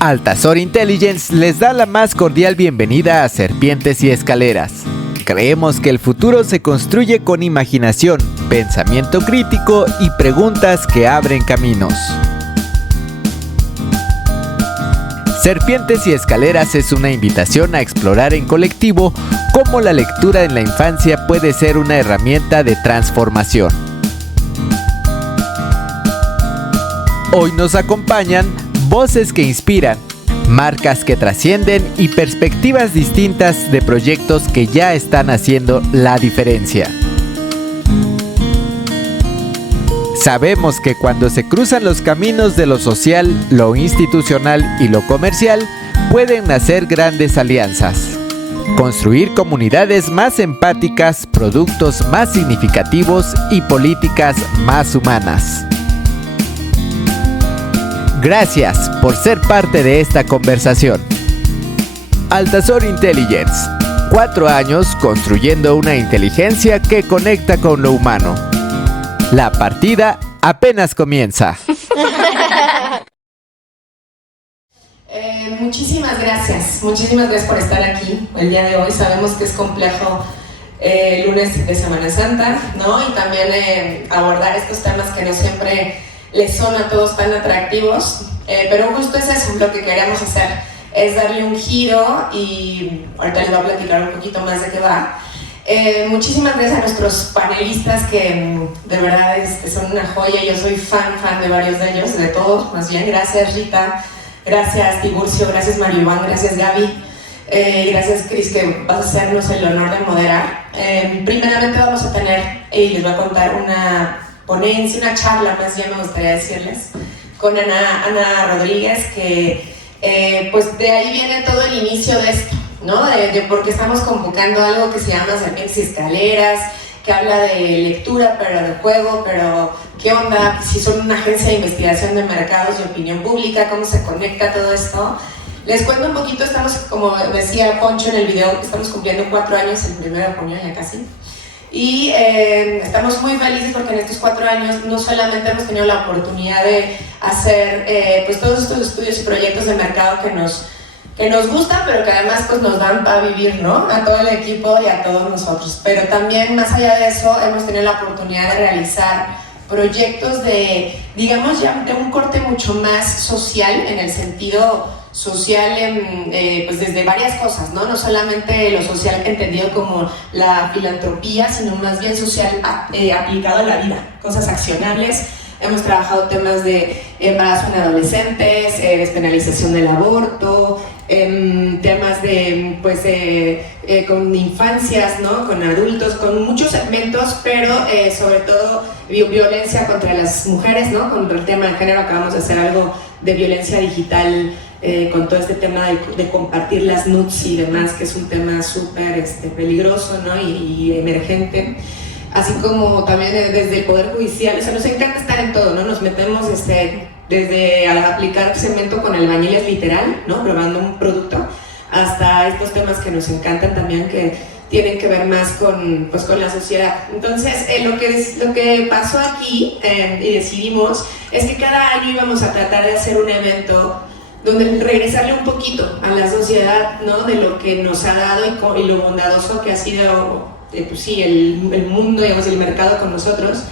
Altazor Intelligence les da la más cordial bienvenida a Serpientes y Escaleras. Creemos que el futuro se construye con imaginación, pensamiento crítico y preguntas que abren caminos. Serpientes y Escaleras es una invitación a explorar en colectivo cómo la lectura en la infancia puede ser una herramienta de transformación. Hoy nos acompañan voces que inspiran, marcas que trascienden y perspectivas distintas de proyectos que ya están haciendo la diferencia. Sabemos que cuando se cruzan los caminos de lo social, lo institucional y lo comercial, pueden nacer grandes alianzas. Construir comunidades más empáticas, productos más significativos y políticas más humanas. Gracias por ser parte de esta conversación. Altazor Intelligence. 4 años construyendo una inteligencia que conecta con lo humano. La partida apenas comienza. Muchísimas gracias por estar aquí el día de hoy. Sabemos que es complejo lunes de Semana Santa, ¿no? Y también abordar estos temas que no siempre les son a todos tan atractivos, pero justo es eso lo que queremos hacer, es darle un giro y ahorita les voy a platicar un poquito más de qué va. Muchísimas gracias a nuestros panelistas que de verdad son una joya. Yo soy fan de varios de ellos, de todos más bien. Gracias Rita, gracias Tiburcio, gracias Mario Iván, gracias Gaby, gracias Cris, que vas a hacernos el honor de moderar. Primeramente vamos a tener, y les voy a contar una ponencia, una charla más bien me gustaría decirles, con Ana Rodríguez, que pues de ahí viene todo el inicio de esto, ¿no? De por qué estamos convocando algo que se llama Serpientes y Escaleras, que habla de lectura, pero de juego, pero qué onda, si son una agencia de investigación de mercados y opinión pública, cómo se conecta todo esto. Les cuento un poquito, estamos, como decía Poncho en el video, estamos cumpliendo 4 años el 1 de junio ya casi. Y estamos muy felices porque en estos 4 años no solamente hemos tenido la oportunidad de hacer pues todos estos estudios y proyectos de mercado que nos gustan, pero que además pues nos dan para vivir, ¿no? A todo el equipo y a todos nosotros. Pero también, más allá de eso, hemos tenido la oportunidad de realizar proyectos de, digamos, ya de un corte mucho más social, en el sentido social, pues desde varias cosas, ¿no? No solamente lo social entendido como la filantropía, sino más bien social aplicado a la vida, cosas accionables. Hemos trabajado temas de embarazo en adolescentes, despenalización del aborto, temas de, pues, con infancias, ¿no? Con adultos, con muchos segmentos, pero sobre todo violencia contra las mujeres, ¿no? Con el tema de género acabamos de hacer algo de violencia digital, con todo este tema de compartir las nudes y demás, que es un tema súper peligroso, ¿no? y emergente. Así como también desde el Poder Judicial, o sea, nos encanta estar en todo, ¿no? Nos metemos desde aplicar cemento con albañiles literal, ¿no? Probando un producto, hasta estos temas que nos encantan también, que tienen que ver más con la sociedad. Entonces, lo que pasó aquí y decidimos es que cada año íbamos a tratar de hacer un evento donde regresarle un poquito a la sociedad, ¿no? De lo que nos ha dado y lo bondadoso que ha sido pues sí, el mundo, digamos, el mercado con nosotros.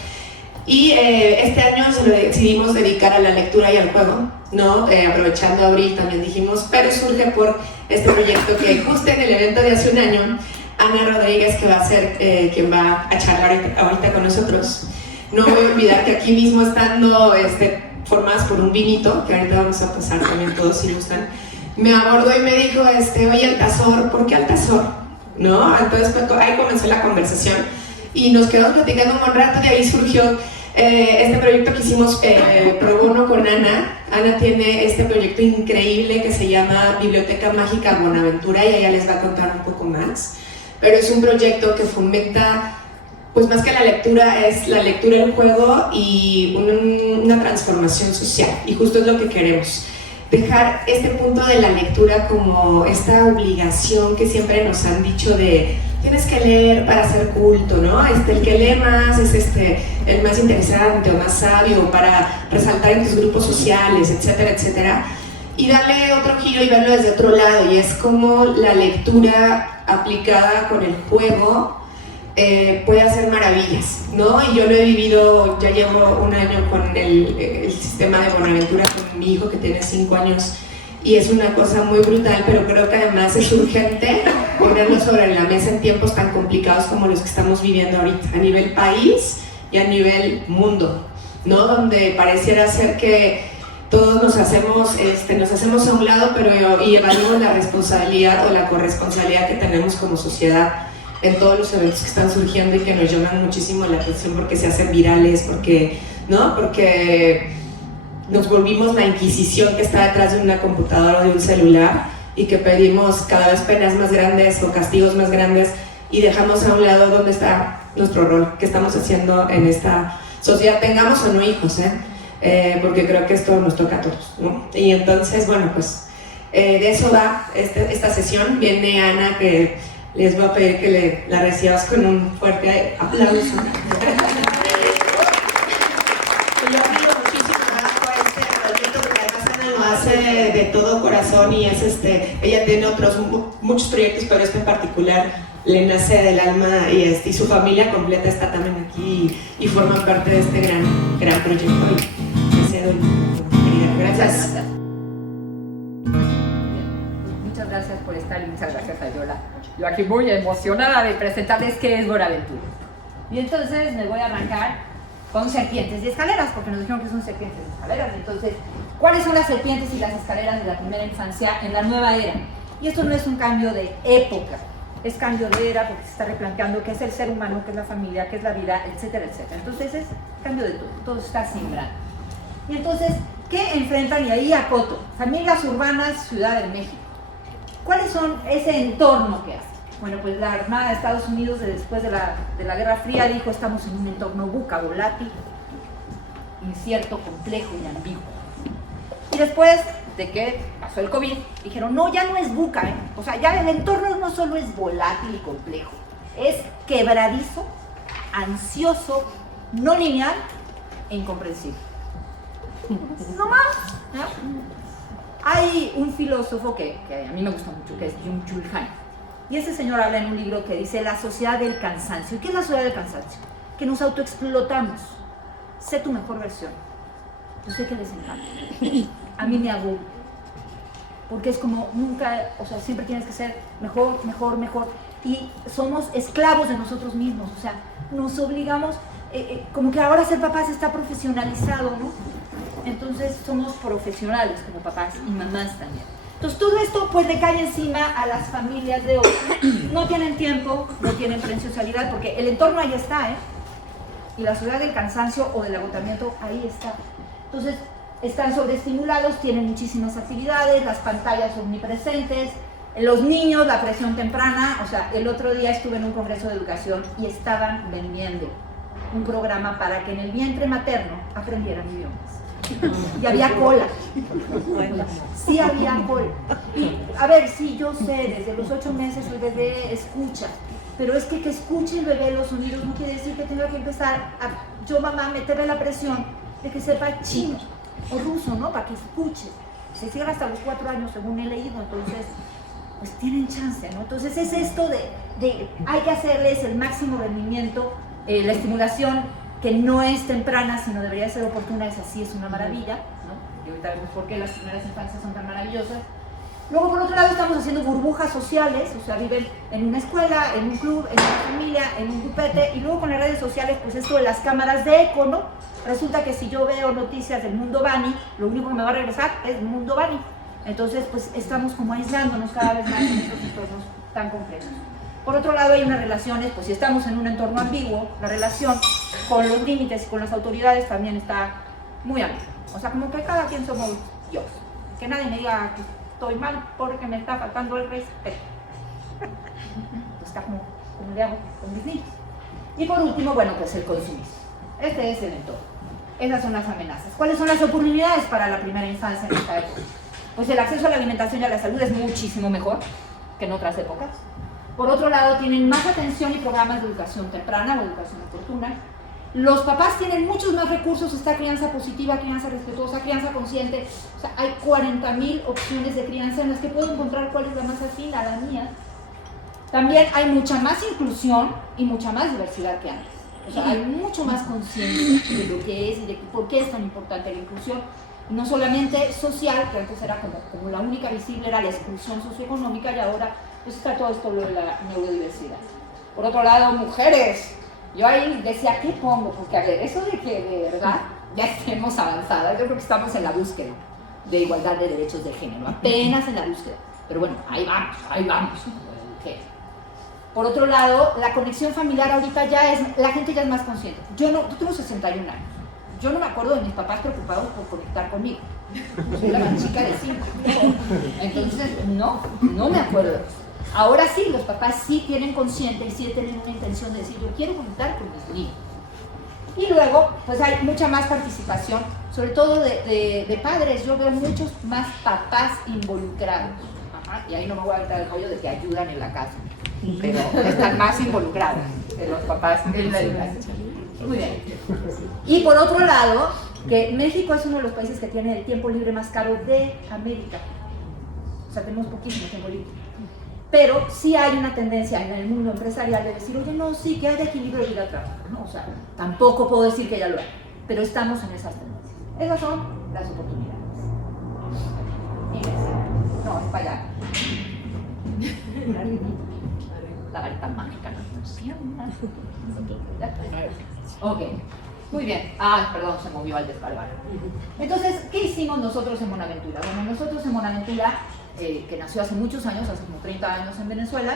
Y este año se lo decidimos dedicar a la lectura y al juego, ¿no? Aprovechando abril también dijimos, pero surge por este proyecto que justo en el evento de hace un año, Ana Rodríguez, que va a ser quien va a charlar ahorita con nosotros. No voy a olvidar que aquí mismo estando formadas por un vinito, que ahorita vamos a pasar también todos si gustan, me abordó y me dijo, oye, Altazor, ¿por qué Altazor? ¿No? Entonces pues, ahí comenzó la conversación y nos quedamos platicando un buen rato. De ahí surgió este proyecto que hicimos pro bono con Ana. Ana tiene este proyecto increíble que se llama Biblioteca Mágica Buenaventura y ella les va a contar un poco más, pero es un proyecto que fomenta, pues más que la lectura, es la lectura, el juego y una transformación social, y justo es lo que queremos. Dejar este punto de la lectura como esta obligación que siempre nos han dicho de tienes que leer para ser culto, ¿no? El que lee más es el más interesante o más sabio para resaltar en tus grupos sociales, etcétera, etcétera. y darle otro giro y verlo desde otro lado, y es como la lectura aplicada con el juego puede hacer maravillas, ¿no? Y yo lo he vivido, ya llevo un año con el sistema de Buenaventura con mi hijo que tiene 5 años, y es una cosa muy brutal, pero creo que además es urgente ponerlo sobre la mesa en tiempos tan complicados como los que estamos viviendo ahorita, a nivel país y a nivel mundo, ¿no? Donde pareciera ser que todos nos hacemos a un lado, y evadimos la responsabilidad o la corresponsabilidad que tenemos como sociedad en todos los eventos que están surgiendo y que nos llaman muchísimo la atención porque se hacen virales, porque nos volvimos la Inquisición que está detrás de una computadora o de un celular, y que pedimos cada vez penas más grandes o castigos más grandes, y dejamos a un lado dónde está nuestro rol, qué estamos haciendo en esta sociedad, tengamos o no hijos, porque creo que esto nos toca a todos, ¿no? Y entonces, bueno, pues de eso va esta sesión. Viene Ana, que les voy a pedir que la recibas con un fuerte aplauso. Yo pido muchísimo trabajo a este proyecto, porque además Ana lo hace de todo corazón, y es ella tiene muchos proyectos, pero este en particular le nace del alma, y su familia completa está también aquí y forman parte de este gran proyecto. Y cedo, querida, gracias. Muchas gracias por estar, y muchas gracias a Yola. Yo aquí muy emocionada de presentarles qué es Buenaventura. Y entonces me voy a arrancar con serpientes y escaleras, porque nos dijeron que son serpientes y escaleras. Entonces, ¿cuáles son las serpientes y las escaleras de la primera infancia en la nueva era? Y esto no es un cambio de época, es cambio de era, porque se está replanteando qué es el ser humano, qué es la familia, qué es la vida, etcétera, etcétera. Entonces es cambio de todo está sembrando. Y entonces, ¿qué enfrentan? Y ahí acoto, familias urbanas, Ciudad de México. ¿Cuáles son ese entorno que hace? Bueno, pues la Armada de Estados Unidos, después de la Guerra Fría, dijo: estamos en un entorno VUCA, volátil, incierto, complejo y ambiguo. Y después de que pasó el COVID, dijeron: no, ya no es VUCA, o sea, ya el entorno no solo es volátil y complejo, es quebradizo, ansioso, no lineal e incomprensible. No más, ¿no? Hay un filósofo que a mí me gusta mucho, que es Byung-Chul Han. Y ese señor habla en un libro que dice La sociedad del cansancio. ¿Y qué es la sociedad del cansancio? Que nos autoexplotamos. Sé tu mejor versión. Yo sé que les encanta. A mí me agobia. Porque es como nunca, o sea, siempre tienes que ser mejor, mejor, mejor. Y somos esclavos de nosotros mismos. O sea, nos obligamos, como que ahora ser papás está profesionalizado, ¿no? Entonces somos profesionales como papás y mamás también. Entonces todo esto pues le cae encima a las familias de hoy. No tienen tiempo, no tienen presencialidad, porque el entorno ahí está, y la sociedad del cansancio o del agotamiento ahí está. Entonces están sobreestimulados, tienen muchísimas actividades, las pantallas omnipresentes, los niños, la presión temprana. O sea, el otro día estuve en un congreso de educación y estaban vendiendo un programa para que en el vientre materno aprendieran idiomas. Y había cola. Sí había cola. Y a ver, sí, yo sé, desde los 8 meses el bebé escucha, pero es que escuche el bebé los sonidos no quiere decir que tenga que empezar yo mamá meterle la presión de que sepa chino o ruso, ¿no? Para que escuche. Se cierra hasta los 4 años según he leído, entonces pues tienen chance, ¿no? Entonces es esto de hay que hacerles el máximo rendimiento, la estimulación que no es temprana, sino debería ser oportuna, es así, es una maravilla, ¿no? Y ahorita vemos por qué las primeras infancias son tan maravillosas. Luego, por otro lado, estamos haciendo burbujas sociales, o sea, viven en una escuela, en un club, en una familia, en un grupete, y luego con las redes sociales, pues esto de las cámaras de eco, ¿no? Resulta que si yo veo noticias del mundo Bani, lo único que me va a regresar es mundo Bani. Entonces, pues estamos como aislándonos cada vez más en estos entornos tan complejos. Por otro lado, hay unas relaciones, pues si estamos en un entorno ambiguo, la relación con los límites y con las autoridades también está muy ambigua. O sea, como que cada quien somos Dios. Que nadie me diga que estoy mal porque me está faltando el respeto. Pues está como le hago con mis niños. Y por último, bueno, pues el consumismo. Este es el entorno. Esas son las amenazas. ¿Cuáles son las oportunidades para la primera infancia en esta época? Pues el acceso a la alimentación y a la salud es muchísimo mejor que en otras épocas. Por otro lado, tienen más atención y programas de educación temprana o educación oportuna. Los papás tienen muchos más recursos, está crianza positiva, crianza respetuosa, crianza consciente. O sea, hay 40,000 opciones de crianza en las que puedo encontrar cuál es la más afín a la mía. También hay mucha más inclusión y mucha más diversidad que antes. O sea, hay mucho más conciencia de lo que es y de por qué es tan importante la inclusión. Y no solamente social, que antes era como la única visible, era la exclusión socioeconómica, y ahora pues está todo esto lo de la neurodiversidad. Por otro lado, mujeres. Yo ahí decía, ¿qué pongo? Porque a ver, eso de que de verdad ya estemos avanzadas, yo creo que estamos en la búsqueda de igualdad de derechos de género, apenas en la búsqueda. Pero bueno, ahí vamos. Okay. Por otro lado, la conexión familiar ahorita la gente ya es más consciente. Yo tengo 61 años. Yo no me acuerdo de mis papás preocupados por conectar conmigo. Soy la más chica de 5. Entonces, no me acuerdo. Ahora sí, los papás sí tienen consciente y sí tienen una intención de decir, yo quiero conectar con mis niños. Y luego, pues hay mucha más participación, sobre todo de padres. Yo veo muchos más papás involucrados. Ajá, y ahí no me voy a meter el rollo de que ayudan en la casa, pero están más involucrados que los papás en la educación. Muy bien. Y por otro lado, que México es uno de los países que tiene el tiempo libre más caro de América. O sea, tenemos poquísimo tiempo libre. Pero sí hay una tendencia en el mundo empresarial de decir, oye, no, sí, que haya equilibrio de vida al trabajo, ¿no? O sea, tampoco puedo decir que ya lo hay, pero estamos en esas tendencias. Esas son las oportunidades. Fíjense. No, es para allá. La varita mágica no funciona. Ok, muy bien. Perdón, se movió al descargar. Entonces, ¿qué hicimos nosotros en Bonaventura? Bueno, nosotros en Bonaventura, que nació hace muchos años, hace como 30 años en Venezuela,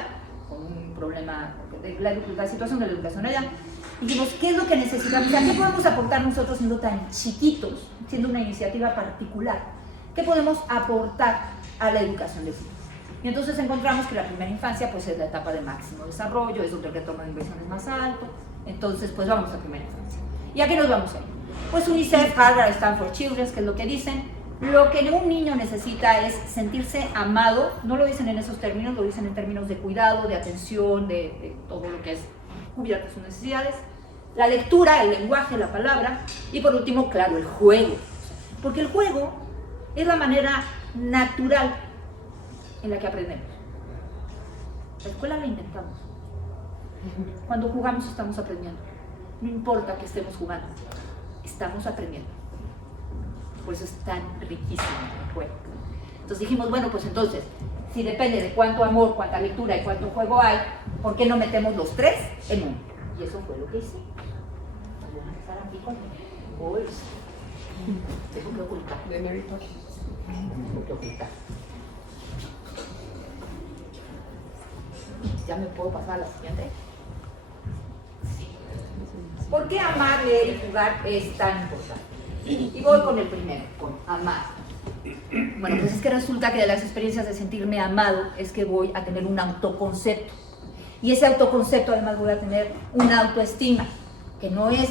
con un problema de la situación de la educación allá, dijimos, ¿qué es lo que necesitamos? O sea, ¿qué podemos aportar nosotros siendo tan chiquitos, siendo una iniciativa particular? ¿Qué podemos aportar a la educación de futuro? Y entonces encontramos que la primera infancia pues es la etapa de máximo desarrollo, es donde el retorno de inversión es más alto. Entonces pues vamos a primera infancia. ¿Y a qué nos vamos a ir? Pues UNICEF, Harvard, Stanford Children's, que es lo que dicen. Lo que un niño necesita es sentirse amado. No lo dicen en esos términos, lo dicen en términos de cuidado, de atención, de todo lo que es cubierto sus necesidades. La lectura, el lenguaje, la palabra. Y por último, claro, el juego. Porque el juego es la manera natural en la que aprendemos. La escuela la inventamos. Cuando jugamos estamos aprendiendo. No importa que estemos jugando, estamos aprendiendo. Por eso es tan riquísimo el juego. Entonces dijimos, bueno, pues entonces, si depende de cuánto amor, cuánta lectura y cuánto juego hay, ¿por qué no metemos los tres en uno? Y eso fue lo que hice. Voy a empezar aquí con tengo que ocultar. Tengo que ocultar. ¿Ya me puedo pasar a la siguiente? Sí. ¿Por qué amar, leer y jugar es tan importante? Y voy con el primero, con amar. Bueno, pues es que resulta que de las experiencias de sentirme amado es que voy a tener un autoconcepto. Y ese autoconcepto además voy a tener una autoestima, que no es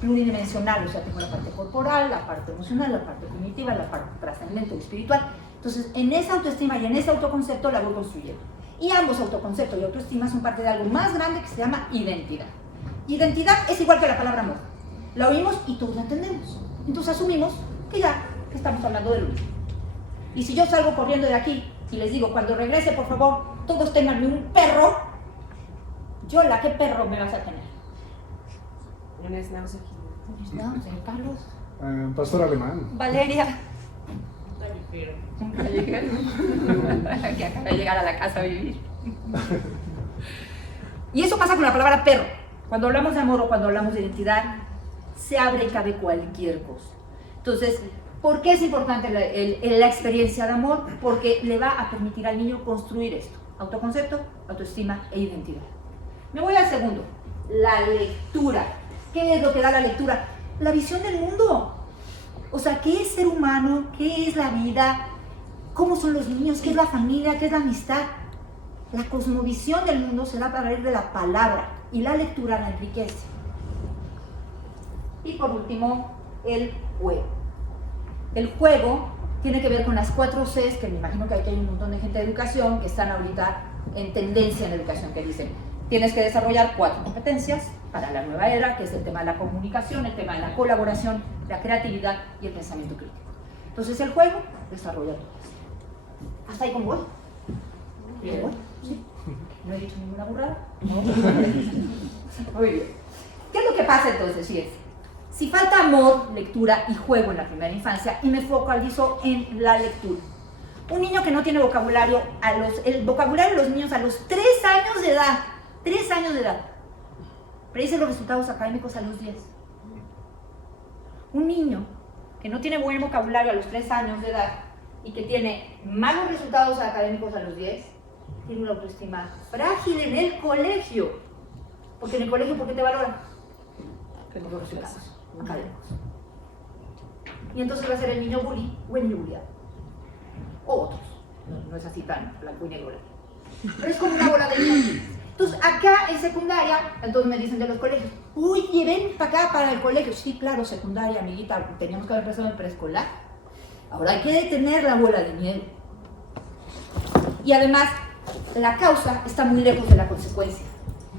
pluridimensional, o sea, tengo la parte corporal, la parte emocional, la parte cognitiva, la parte trascendente o espiritual. Entonces, en esa autoestima y en ese autoconcepto la voy construyendo. Y ambos, autoconcepto y autoestima, son parte de algo más grande que se llama identidad. Identidad es igual que la palabra amor. La oímos y todos la entendemos. Entonces asumimos que estamos hablando de lo mismo. Y si yo salgo corriendo de aquí y les digo, cuando regrese, por favor, todos tengan un perro, Yola, ¿qué perro me vas a tener? Un schnauzer. Un schnauzer, Carlos. Pastor alemán. Valeria. Un callejero. Que acaba de llegar a la casa a vivir. Y eso pasa con la palabra perro. Cuando hablamos de amor o cuando hablamos de identidad, se abre y cabe cualquier cosa. Entonces, ¿por qué es importante la experiencia de amor? Porque le va a permitir al niño construir esto: autoconcepto, autoestima e identidad. Me voy al segundo, la lectura. ¿Qué es lo que da la lectura? La visión del mundo. O sea, ¿qué es ser humano? ¿Qué es la vida? ¿Cómo son los niños? ¿Qué es la familia? ¿Qué es la amistad? La cosmovisión del mundo se da a través de la palabra y la lectura la enriquece. Y por último, el juego. El juego tiene que ver con las 4 Cs, que me imagino que aquí hay un montón de gente de educación que están ahorita en tendencia en educación, que dicen tienes que desarrollar 4 competencias para la nueva era, que es el tema de la comunicación, el tema de la colaboración, la creatividad y el pensamiento crítico. Entonces el juego desarrolla todo. ¿Hasta ahí con vos? Bien. ¿Sí? ¿No he dicho ninguna burrada? No. Muy bien. ¿Qué es lo que pasa entonces? Si falta amor, lectura y juego en la primera infancia, y me focalizo en la lectura. Un niño que no tiene vocabulario, el vocabulario de los niños a los 3 años de edad, 3 años de edad, predice los resultados académicos a los 10. Un niño que no tiene buen vocabulario a los 3 años de edad y que tiene malos resultados académicos a los 10, tiene una autoestima frágil en el colegio. Porque en el colegio, ¿por qué te valoran? Por los resultados académicos. Y entonces va a ser el niño bully o el niño bulliado. O otros. No es así tan blanco y negro. Pero es como una bola de nieve. Entonces, acá en secundaria, entonces me dicen de los colegios, uy, ven para acá, para el colegio. Sí, claro, secundaria, amiguita, teníamos que haber empezado en preescolar. Ahora hay que detener la bola de nieve. Y además, la causa está muy lejos de la consecuencia.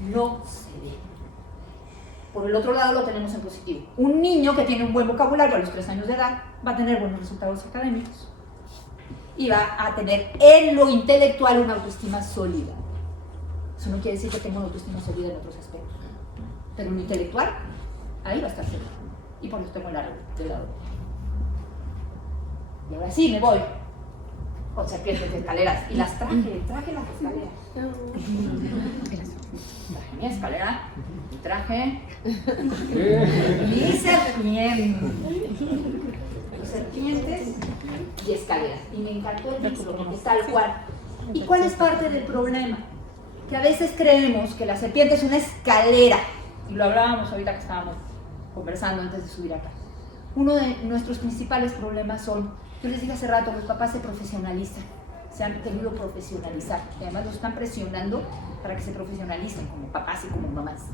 No se ve. Por el otro lado lo tenemos en positivo. Un niño que tiene un buen vocabulario a los 3 años de edad va a tener buenos resultados académicos. Y va a tener en lo intelectual una autoestima sólida. Eso no quiere decir que tenga una autoestima sólida en otros aspectos. Pero en lo intelectual, ahí va a estar sólido. Y por eso tengo el lado. Y ahora sí, me voy con serpientes de escaleras. Y las traje las escaleras. Traje mi escalera, y traje mi serpiente. Serpientes y escaleras. Y me encantó el título, porque tal cual. ¿Y cuál es parte del problema? Que a veces creemos que la serpiente es una escalera. Y lo hablábamos ahorita que estábamos conversando antes de subir acá. Uno de nuestros principales problemas son, yo les dije hace rato, los papás se profesionalizan. Se han querido profesionalizar. Y además los están presionando para que se profesionalicen como papás y como mamás.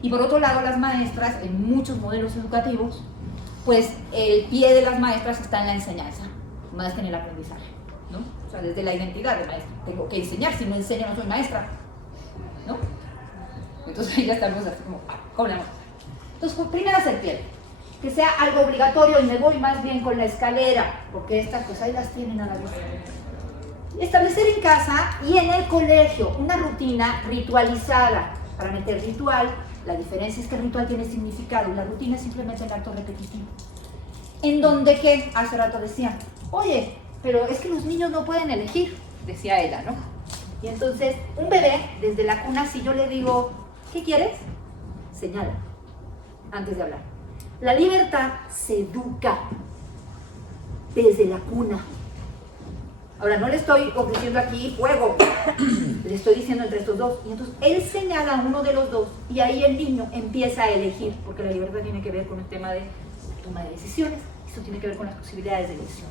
Y por otro lado, las maestras, en muchos modelos educativos, pues el pie de las maestras está en la enseñanza, más que en el aprendizaje, ¿no? O sea, desde la identidad de maestra. Tengo que enseñar, si no enseño no soy maestra, ¿no? Entonces ahí ya estamos así como, ¿cómo le vamos a hacer? Entonces, pues, primera serpiente, que sea algo obligatorio, y me voy más bien con la escalera, porque estas pues ahí las tienen a la vista. Establecer en casa y en el colegio una rutina ritualizada. Para meter ritual, la diferencia es que el ritual tiene significado, la rutina es simplemente el acto repetitivo. En donde que, hace rato decía, oye, pero es que los niños no pueden elegir, decía ella, ¿no? Y entonces, un bebé, desde la cuna, si yo le digo, ¿qué quieres? Señala, antes de hablar. La libertad se educa desde la cuna. Ahora, no le estoy ofreciendo aquí fuego, le estoy diciendo entre estos dos. Y entonces, él señala a uno de los dos y ahí el niño empieza a elegir, porque la libertad tiene que ver con el tema de toma de decisiones, esto tiene que ver con las posibilidades de elección.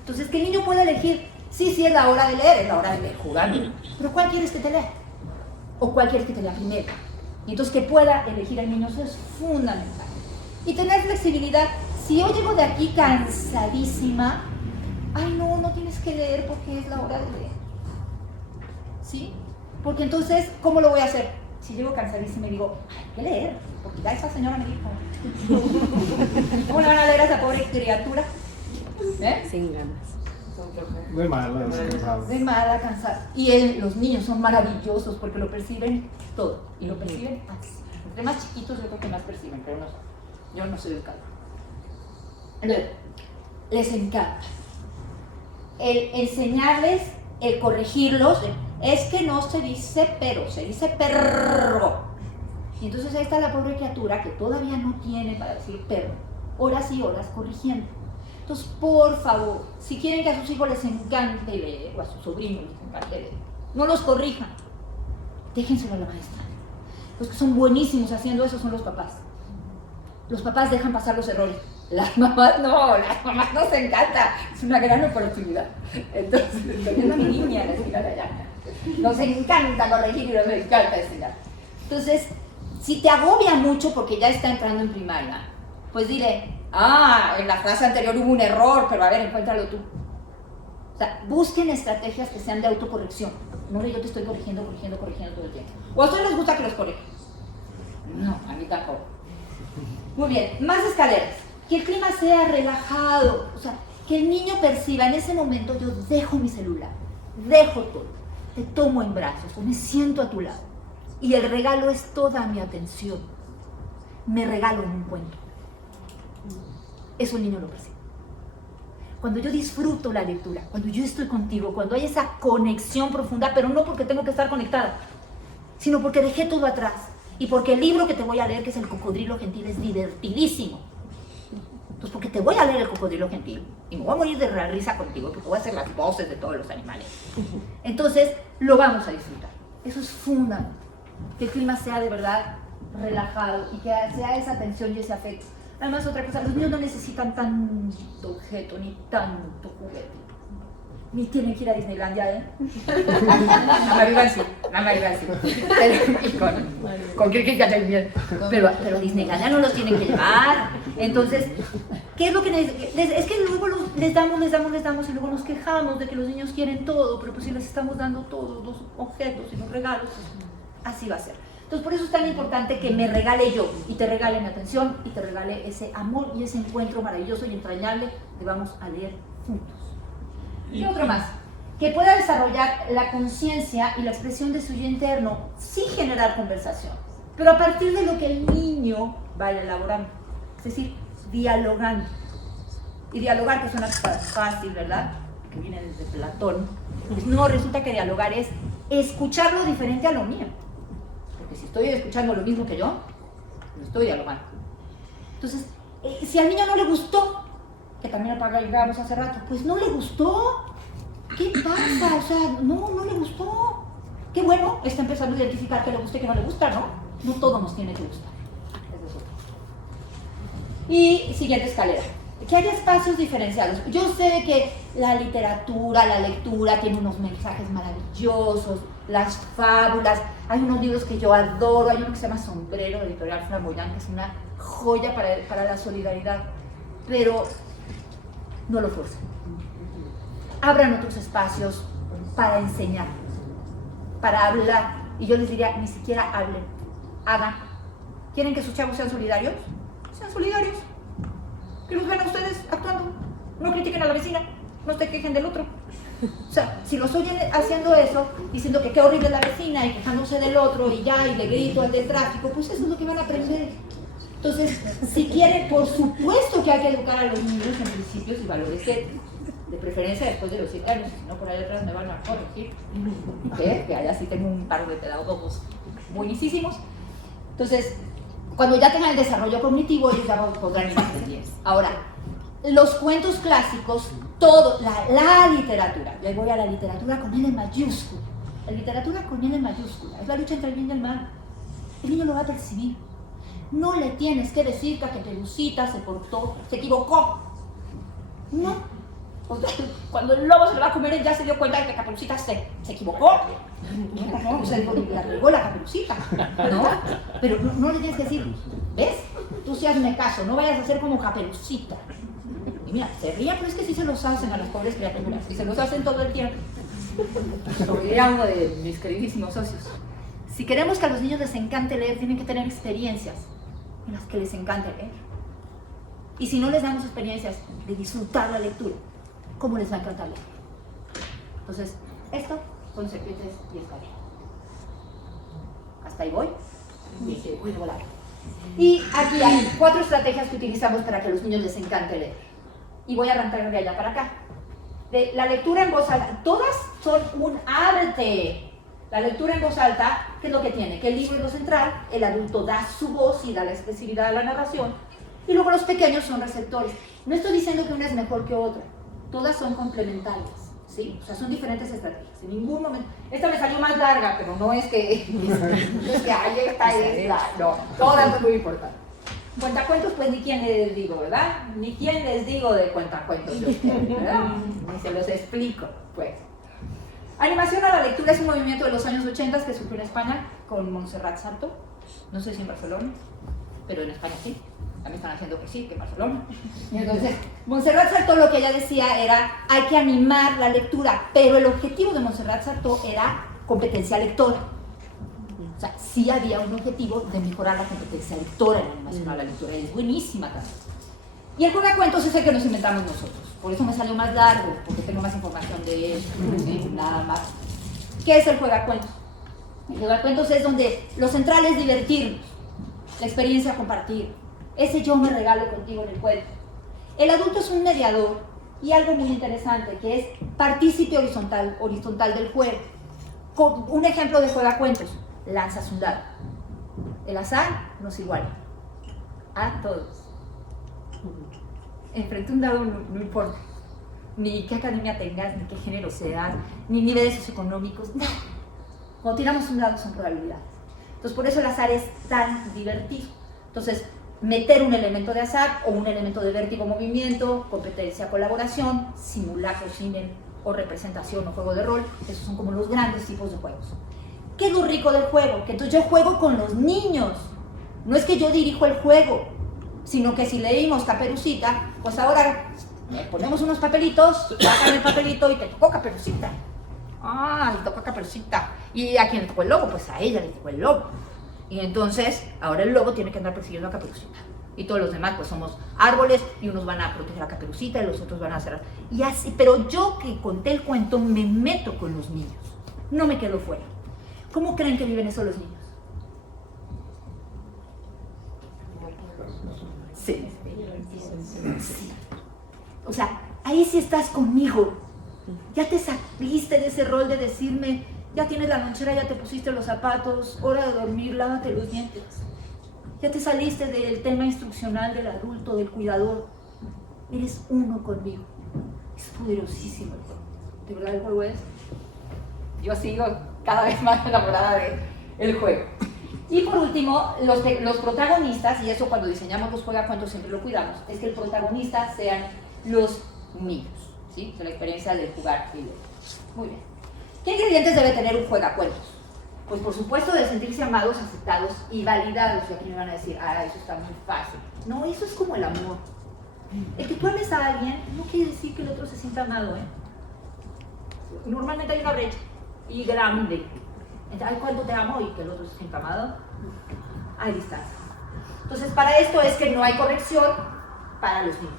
Entonces, que el niño pueda elegir, sí, es la hora de leer, es la hora de leer, jugando. Pero ¿cuál quieres que te lea? ¿O cuál quieres que te lea primero? Y entonces, que pueda elegir el niño, eso es fundamental. Y tener flexibilidad. Si yo llego de aquí cansadísima, ay, no tienes que leer porque es la hora de leer. ¿Sí? Porque entonces, ¿cómo lo voy a hacer? Si llego cansadísima y digo, hay que leer, porque ya esa señora me dijo. ¿Cómo le van a leer a esa pobre criatura? Sin ganas. De mala, cansado. De mala, cansada. Y los niños son maravillosos porque lo perciben todo. Y lo perciben así. Entre más chiquitos yo creo que más perciben, pero no sé. Yo no soy educadora. Les encanta el enseñarles, el corregirlos. Es que no se dice pero, se dice perro. Y entonces ahí está la pobre criatura que todavía no tiene para decir perro, horas y horas corrigiendo. Entonces, por favor, si quieren que a sus hijos les encante leer, o a sus sobrinos les encante leer, no los corrijan, déjenselo a la maestra. Los que son buenísimos haciendo eso son los papás. Los papás dejan pasar los errores. Las mamás nos encanta, es una gran oportunidad. Entonces, teniendo a mi niña la señora allá, nos encanta corregir y nos encanta enseñar. Entonces, si te agobia mucho porque ya está entrando en primaria, pues dile, en la frase anterior hubo un error, pero a ver, encuéntralo tú. sea, busquen estrategias que sean de autocorrección. No yo te estoy corrigiendo todo el tiempo. ¿O a ustedes les gusta que los corrijan? No, a mí tampoco. Muy bien, más escaleras. Que el clima sea relajado. O sea, que el niño perciba en ese momento, yo dejo mi celular, dejo todo, te tomo en brazos o me siento a tu lado. Y el regalo es toda mi atención. Me regalo en un cuento. Eso el niño lo percibe. Cuando yo disfruto la lectura, cuando yo estoy contigo, cuando hay esa conexión profunda, pero no porque tengo que estar conectada, sino porque dejé todo atrás y porque el libro que te voy a leer, que es El Cocodrilo Gentil, es divertidísimo. Pues porque te voy a leer El Cocodrilo Gentil y me voy a morir de la risa contigo porque voy a hacer las voces de todos los animales. Entonces, lo vamos a disfrutar. Eso es fundamental. Que el clima sea de verdad relajado y que sea esa atención y ese afecto. Además, otra cosa, los niños no necesitan tanto objeto ni tanto juguete. Ni tienen que ir a Disneylandia, ¿eh? La Maribel sí. Con Kiki también. Pero a Disneylandia no los tienen que llevar. Entonces, ¿qué es lo que es que luego les damos y luego nos quejamos de que los niños quieren todo, pero pues si les estamos dando todos los objetos y los regalos, así va a ser. Entonces, por eso es tan importante que me regale yo y te regale mi atención y te regale ese amor y ese encuentro maravilloso y entrañable que vamos a leer juntos. Y otro más, que pueda desarrollar la conciencia y la expresión de su yo interno sin generar conversación, pero a partir de lo que el niño va a ir elaborando, es decir, dialogando. Y dialogar, que suena fácil, ¿verdad? Que viene desde Platón. Pues no, resulta que dialogar es escuchar lo diferente a lo mío. Porque si estoy escuchando lo mismo que yo, no estoy dialogando. Entonces, si al niño no le gustó, que también apagamos hace rato, pues no le gustó. ¿Qué pasa? O sea, no le gustó. Qué bueno, está empezando a identificar que le gusta y que no le gusta, ¿no? No todo nos tiene que gustar. Y siguiente escalera. Que haya espacios diferenciados. Yo sé que la literatura, la lectura tiene unos mensajes maravillosos, las fábulas, hay unos libros que yo adoro, hay uno que se llama Sombrero, de Editorial Flamboyant, que es una joya para la solidaridad, pero no lo forcen. Abran otros espacios para enseñar, para hablar, y yo les diría, ni siquiera hablen, hagan. ¿Quieren que sus chavos sean solidarios? Sean solidarios. Que los vean a ustedes actuando. No critiquen a la vecina, no se quejen del otro. O sea, si los oyen haciendo eso, diciendo que qué horrible es la vecina y quejándose del otro y ya, y le grito al del tráfico, pues eso es lo que van a aprender. Entonces, si quieren, por supuesto que hay que educar a los niños en principios y valores éticos. De preferencia después de los 7 años, si no por ahí atrás me van a corregir. Que allá sí tengo un par de pedagogos buenísimos. Entonces, cuando ya tengan el desarrollo cognitivo, ellos ya podrán entender. Ahora, los cuentos clásicos, todo, la literatura, les voy a la literatura con L mayúscula. La literatura con L mayúscula es la lucha entre el bien y el mal. El niño lo va a percibir. No le tienes que decir que Caperucita se portó, se equivocó. No. Cuando el lobo se lo va a comer, él ya se dio cuenta de que Caperucita se equivocó. No, o sea, la regó la Caperucita, ¿no? Pero no le tienes que decir, ¿ves? Tú sí hazme caso, no vayas a ser como Caperucita. Y mira, se rían, pero es que sí se los hacen a las pobres criaturas, y se los hacen todo el tiempo. Como diría uno de mis queridísimos socios. Si queremos que a los niños les encante leer, tienen que tener experiencias en las que les encante leer. Y si no les damos experiencias de disfrutar la lectura, ¿cómo les va a encantar leer? Entonces, esto son serpientes y escaleras. Hasta ahí voy. Voy a volar. Y aquí hay 4 estrategias que utilizamos para que a los niños les encante leer. Y voy a arrancar de allá para acá. De la lectura en voz alta, todas son un arte. La lectura en voz alta, ¿qué es lo que tiene? Que el libro es lo central, el adulto da su voz y da la expresividad a la narración, y luego los pequeños son receptores. No estoy diciendo que una es mejor que otra, todas son complementarias, ¿sí? O sea, son diferentes estrategias. En ningún momento, esta me salió más larga, pero no es que, ay, esta es la, no, todas son muy importantes. Cuentacuentos, pues ni quién les digo, ¿verdad? Ni quién les digo de cuentacuentos, ¿verdad? Ni se los explico, pues. Animación a la lectura es un movimiento de los años 80 que surgió en España con Montserrat Sarto, no sé si en Barcelona, pero en España sí. También están haciendo que sí, que en Barcelona. Y entonces, Montserrat Sartó lo que ella decía era, hay que animar la lectura, pero el objetivo de Montserrat Sartó era competencia lectora. O sea, sí había un objetivo de mejorar la competencia lectora en la animación a la lectura, y es buenísima también. Y el juegacuentos es el que nos inventamos nosotros, por eso me salió más largo, porque tengo más información de él, nada más. ¿Qué es el juegacuentos? El juegacuentos es donde lo central es divertirnos, la experiencia compartir, ese yo me regalo contigo en el cuento. El adulto es un mediador y algo muy interesante que es partícipe horizontal del juego. Con un ejemplo de juegacuentos, lanzas un dado. El azar nos iguala a todos. Enfrente un dado no importa, ni qué academia tengas, ni qué género seas, ni niveles socioeconómicos, nada. Cuando tiramos un dado son probabilidades. Entonces por eso el azar es tan divertido. Entonces meter un elemento de azar o un elemento de vértigo movimiento, competencia, colaboración, simulacro, cine o representación o juego de rol, esos son como los grandes tipos de juegos. ¿Qué es lo rico del juego? Que entonces yo juego con los niños. No es que yo dirijo el juego, sino que si leímos Caperucita, pues ahora le ponemos unos papelitos, bajan el papelito y te tocó Caperucita. Ah, le tocó Caperucita. ¿Y a quién le tocó el lobo? Pues a ella le tocó el lobo. Y entonces, ahora el lobo tiene que andar persiguiendo a Caperucita. Y todos los demás, pues somos árboles, y unos van a proteger a Caperucita y los otros van a hacer... Y así, pero yo que conté el cuento me meto con los niños. No me quedo fuera. ¿Cómo creen que viven eso los niños? Sí. O sea, ahí sí estás conmigo. Ya te saliste de ese rol de decirme, ya tienes la lonchera, ya te pusiste los zapatos, hora de dormir, lávate los dientes. Ya te saliste del tema instruccional del adulto, del cuidador. Eres uno conmigo. Es poderosísimo el juego. ¿De verdad el juego es? Yo sigo cada vez más enamorada del juego. Y por último, los protagonistas, y eso cuando diseñamos los juegacuentos siempre lo cuidamos, es que el protagonista sean los niños, ¿sí? De la experiencia de jugar y leer. Muy bien. ¿Qué ingredientes debe tener un juegacuentos? Pues por supuesto de sentirse amados, aceptados y validados. Y aquí me van a decir, ah, eso está muy fácil. No, eso es como el amor. El que tú ames a alguien no quiere decir que el otro se sienta amado, ¿eh? Normalmente hay una brecha, y grande. Entonces, cuando te amo y que el otro se sienta amado, hay distancia. Entonces, para esto es que no hay corrección para los niños.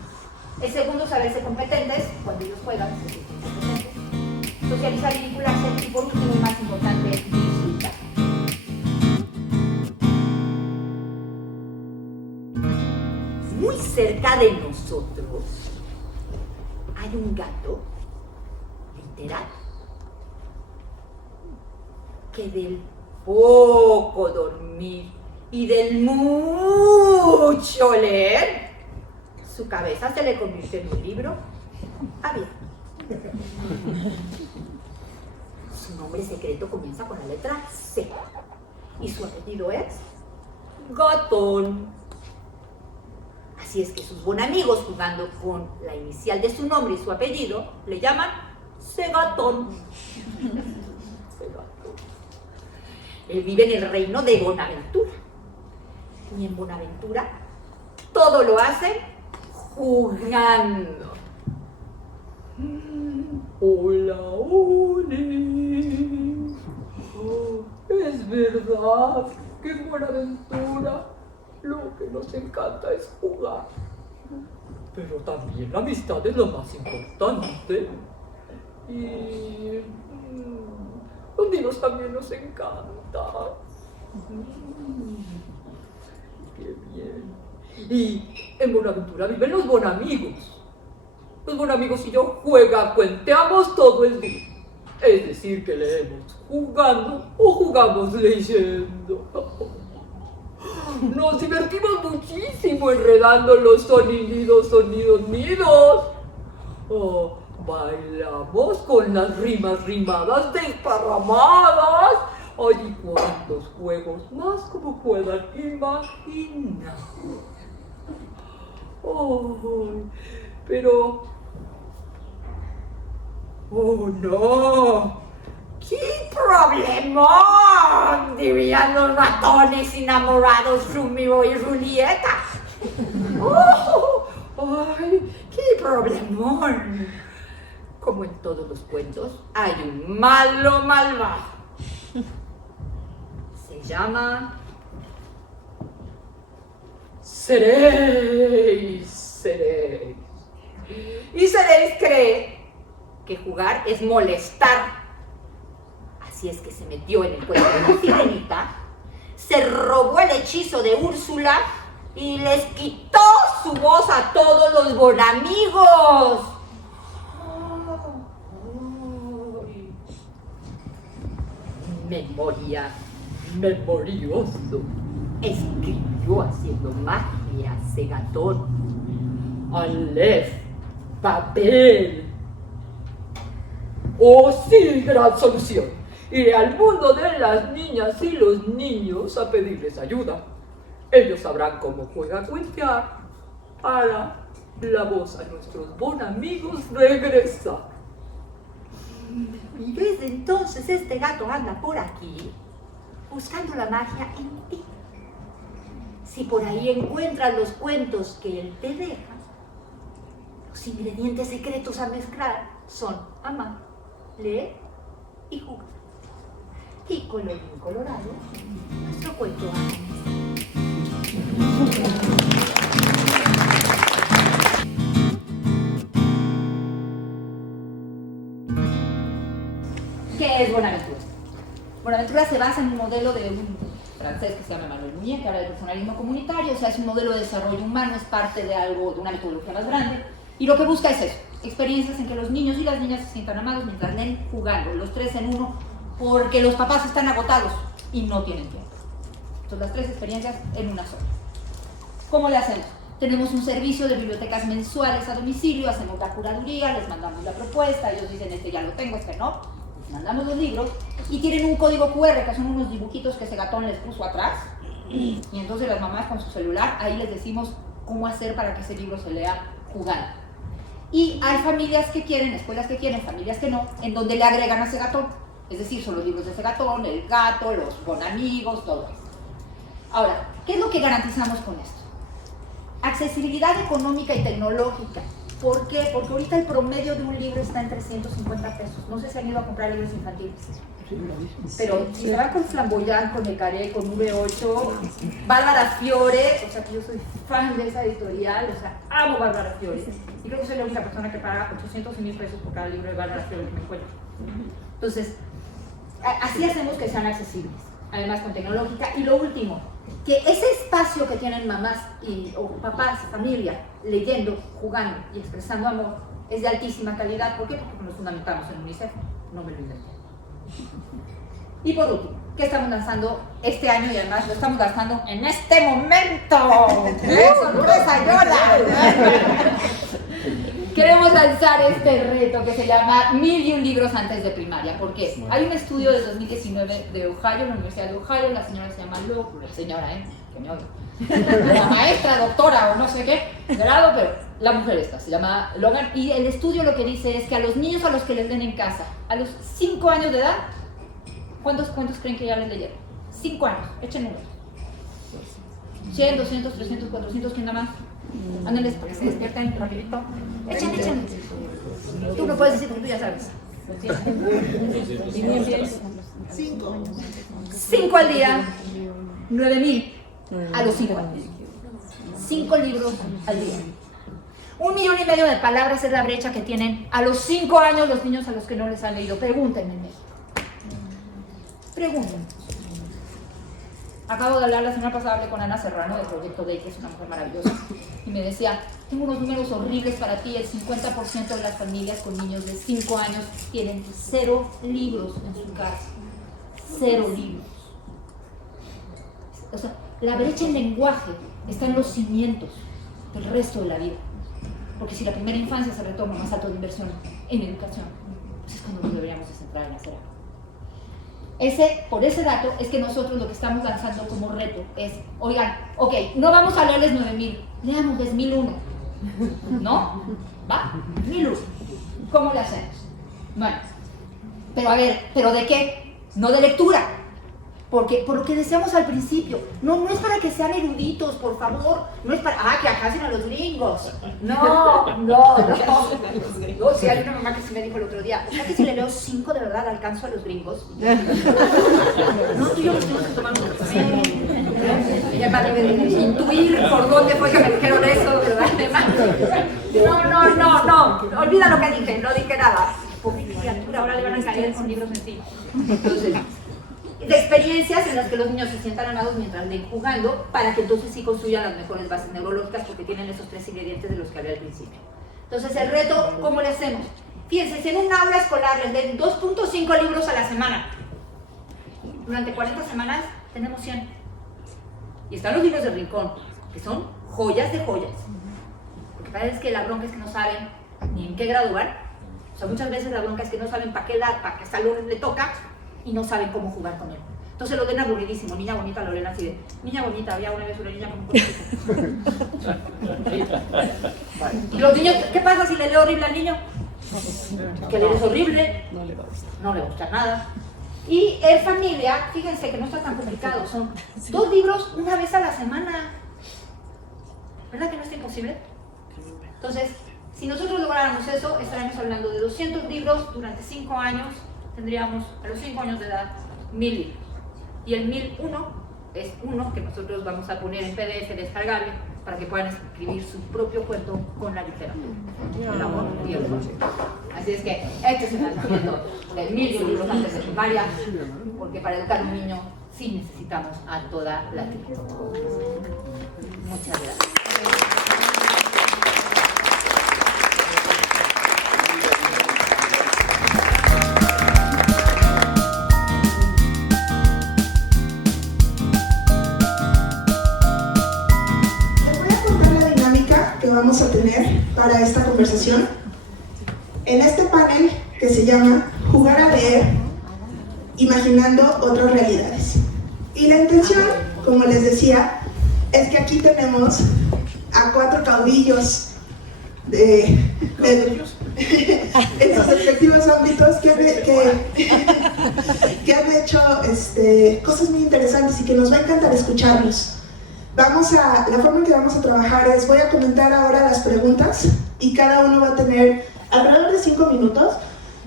El segundo, saberse competentes, cuando ellos juegan, se sienten competentes. Socializar y vincularse, y por último, más importante, disfrutar. Muy cerca de nosotros hay un gato, literal, que del poco dormir y del mucho leer, su cabeza se le convirtió en un libro abierto. Su nombre secreto comienza con la letra C y su apellido es Gatón. Así es que sus bonamigos, jugando con la inicial de su nombre y su apellido, le llaman Segatón. Él vive en el reino de Bonaventura. Y en Bonaventura todo lo hace jugando. Hola, Oli. Oh, es verdad que en Buenaventura lo que nos encanta es jugar. Pero también la amistad es lo más importante. Y los niños también nos encantan. Qué bien. Y en Buenaventura viven los bonamigos. Los bonamigos y yo cuenteamos todo el día. Es decir, que leemos jugando o jugamos leyendo. Nos divertimos muchísimo enredando los sonidos. Oh, bailamos con las rimas rimadas desparramadas. Ay, cuántos juegos más como puedan imaginar. Oh, pero... ¡oh, no! ¡Qué problemón! Dirían los ratones enamorados Romeo y Julieta. ¡Ay, qué problemón! Como en todos los cuentos, hay un malo malvado. Se llama Ceres. Y Ceres cree que jugar es molestar. Así es que se metió en el cuento de la sirenita, se robó el hechizo de Úrsula y les quitó su voz a todos los bonamigos. Memoria, memorioso, escribió haciendo magia Segatón. Aleph, papel. Oh, sí, gran solución. Iré al mundo de las niñas y los niños a pedirles ayuda. Ellos sabrán cómo juega cuentear. Ahora, la voz a nuestros bonamigos regresa. Y desde entonces este gato anda por aquí, buscando la magia en ti. Si por ahí encuentras los cuentos que él te deja, los ingredientes secretos a mezclar son amar, leer y jugar. Y colorín colorado, nuestro cuento va a ¿Qué es Buenaventura? Buenaventura se basa en un modelo de un francés que se llama Emmanuel Mounier, que habla del personalismo comunitario, o sea, es un modelo de desarrollo humano, es parte de algo, de una metodología más grande, y lo que busca es eso, experiencias en que los niños y las niñas se sientan amados mientras leen jugando, los tres en uno, porque los papás están agotados y no tienen tiempo. Entonces, las tres experiencias en una sola. ¿Cómo le hacemos? Tenemos un servicio de bibliotecas mensuales a domicilio, hacemos la curaduría, les mandamos la propuesta, ellos dicen, este ya lo tengo, este no, les mandamos los libros, y tienen un código QR, que son unos dibujitos que Segatón les puso atrás, y entonces las mamás con su celular, ahí les decimos cómo hacer para que ese libro se lea jugando. Y hay familias que quieren, escuelas que quieren, familias que no, en donde le agregan a Segatón, es decir, son los libros de Segatón, el gato, los bonamigos, todo eso. Ahora, ¿qué es lo que garantizamos con esto? Accesibilidad económica y tecnológica. ¿Por qué? Porque ahorita el promedio de un libro está en 350 pesos. No sé si han ido a comprar libros infantiles. Pero si se van con Flamboyant, con Ecaré, con V8, Bárbara Fiore, o sea que yo soy fan de esa editorial, o sea, amo Bárbara Fiore. Y creo que soy la única persona que paga 800 y 1000 pesos por cada libro de Bárbara Fiore que me encuentro. Entonces, así hacemos que sean accesibles, además con tecnológica. Y lo último, que ese espacio que tienen mamás o papás, familia, leyendo, jugando y expresando amor, es de altísima calidad. ¿Por qué? Porque nos fundamentamos en UNICEF, no me lo inventé. Y por último, ¿qué estamos lanzando este año? Y además lo estamos lanzando en este momento. ¡Sorpresa, Yola! Queremos lanzar este reto que se llama 1001 libros antes de primaria. ¿Por qué? Hay un estudio de 2019 de Ohio, la Universidad de Ohio, la señora se llama que me oye, la maestra, doctora o no sé qué, grado, pero la mujer esta, se llama Logan, y el estudio lo que dice es que a los niños a los que les den en casa, a los 5 años de edad, ¿cuántos cuentos creen que ya les leyeron? 5 años, echen números. 100, 200, 300, 400, ¿quién da más? Ándales para que se despierten rapidito. Echen. Tú me puedes decir porque tú ya sabes. 5 al día, 9000 a los 5 años. 5 libros al día. 1,5 millones de palabras es la brecha que tienen a los 5 años los niños a los que no les han leído. Pregúntenme en México. Pregúntenme. Acabo de hablar la semana pasada, hablé con Ana Serrano del Proyecto Day, que es una mujer maravillosa, y me decía, tengo unos números horribles para ti, el 50% de las familias con niños de 5 años tienen 0 libros en su casa. 0 libros. O sea, la brecha en lenguaje está en los cimientos del resto de la vida. Porque si la primera infancia se retoma más alto de inversión en educación, pues es cuando nos deberíamos de centrar en hacer algo. Por ese dato es que nosotros lo que estamos lanzando como reto es, oigan, ok, no vamos a leerles 9000, leámosles 1001, ¿no? ¿Va? 1001. ¿Cómo le hacemos? Bueno, pero a ver, ¿pero de qué? No de lectura, Porque, por lo que decíamos al principio, no es para que sean eruditos, por favor, no es para, que acasen a los gringos. No. Sí, hay una mamá que sí me dijo el otro día, o sea que si le leo 5 de verdad alcanzo a los gringos. No, tú y yo nos tenemos que tomar un café. Y además debe de intuir por dónde fue que me dijeron eso, ¿verdad? No, olvida lo que dije, no dije nada. Pobre criatura, ahora le van a caer con libros encima. Entonces, de experiencias en las que los niños se sientan amados mientras leen jugando, para que entonces sí construyan las mejores bases neurológicas, porque tienen esos 3 ingredientes de los que hablé al principio. Entonces, el reto, ¿cómo le hacemos? Fíjense, si en un aula escolar les den 2.5 libros a la semana, durante 40 semanas tenemos 100. Y están los libros del rincón, que son joyas de joyas. Porque parece que la bronca es que no saben ni en qué grado van. O sea, muchas veces la bronca es que no saben para qué salón le toca, y no saben cómo jugar con él. Entonces lo ven aburridísimo. Niña bonita lo leen así de, niña bonita, había una vez una niña con un cuerpito. Y los niños, ¿qué pasa si le leo horrible al niño? Que le es horrible, no le va a gustar nada. Y en familia, fíjense que no está tan complicado, son 2 libros una vez a la semana. ¿Verdad que no es imposible? Entonces, si nosotros lográramos eso, estaríamos hablando de 200 libros durante 5 años. Tendríamos a los 5 años de edad 1000 libros. Y el 1001 es uno que nosotros vamos a poner en PDF descargable para que puedan escribir su propio cuento con la literatura. El amor y el amor. Así es que este es el lanzamiento de 1000 libros antes de primaria, porque para educar a un niño sí necesitamos a toda la tribu. Muchas gracias. Vamos a tener para esta conversación en este panel que se llama Jugar a leer, imaginando otras realidades. Y la intención, como les decía, es que aquí tenemos a 4 caudillos en sus respectivos ámbitos que han hecho cosas muy interesantes y que nos va a encantar escucharlos. La forma en que vamos a trabajar es, voy a comentar ahora las preguntas y cada uno va a tener alrededor de 5 minutos.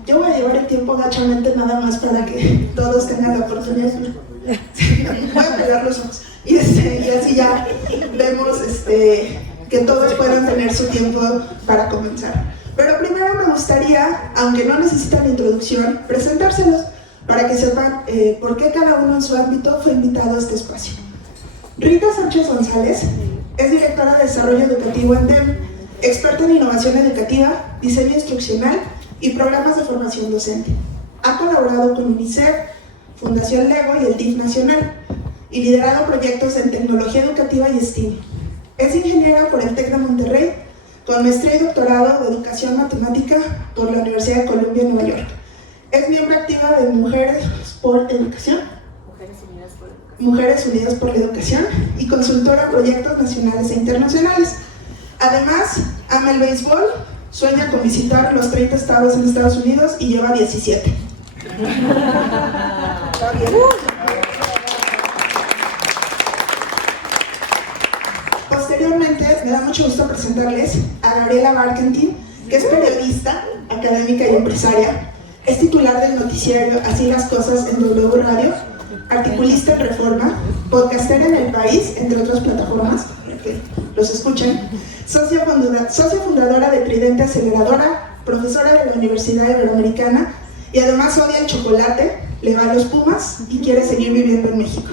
Yo voy a llevar el tiempo gachamente nada más para que todos tengan la oportunidad. Voy a pegar los ojos y así ya vemos que todos puedan tener su tiempo para comenzar. Pero primero me gustaría, aunque no necesitan introducción, presentárselos para que sepan por qué cada uno en su ámbito fue invitado a este espacio. Rita Sánchez González es directora de Desarrollo Educativo en DEM, experta en innovación educativa, diseño instruccional y programas de formación docente. Ha colaborado con UNICEF, Fundación Lego y el DIF Nacional, y liderado proyectos en tecnología educativa y STEAM. Es ingeniera por el TEC de Monterrey, con maestría y doctorado de educación matemática por la Universidad de Columbia en Nueva York. Es miembro activa de Mujeres por Educación, Mujeres Unidas por la Educación, y consultora en proyectos nacionales e internacionales. Además, ama el béisbol, sueña con visitar los 30 estados en Estados Unidos y lleva 17. Está bien. Posteriormente, me da mucho gusto presentarles a Gabriela Barkentin, que es periodista, académica y empresaria. Es titular del noticiario Así las Cosas en W Radio, articulista en Reforma, podcastera en El País, entre otras plataformas, para que los escuchen, socia fundadora de Tridente Aceleradora, profesora de la Universidad Iberoamericana, y además odia el chocolate, le va a los Pumas y quiere seguir viviendo en México.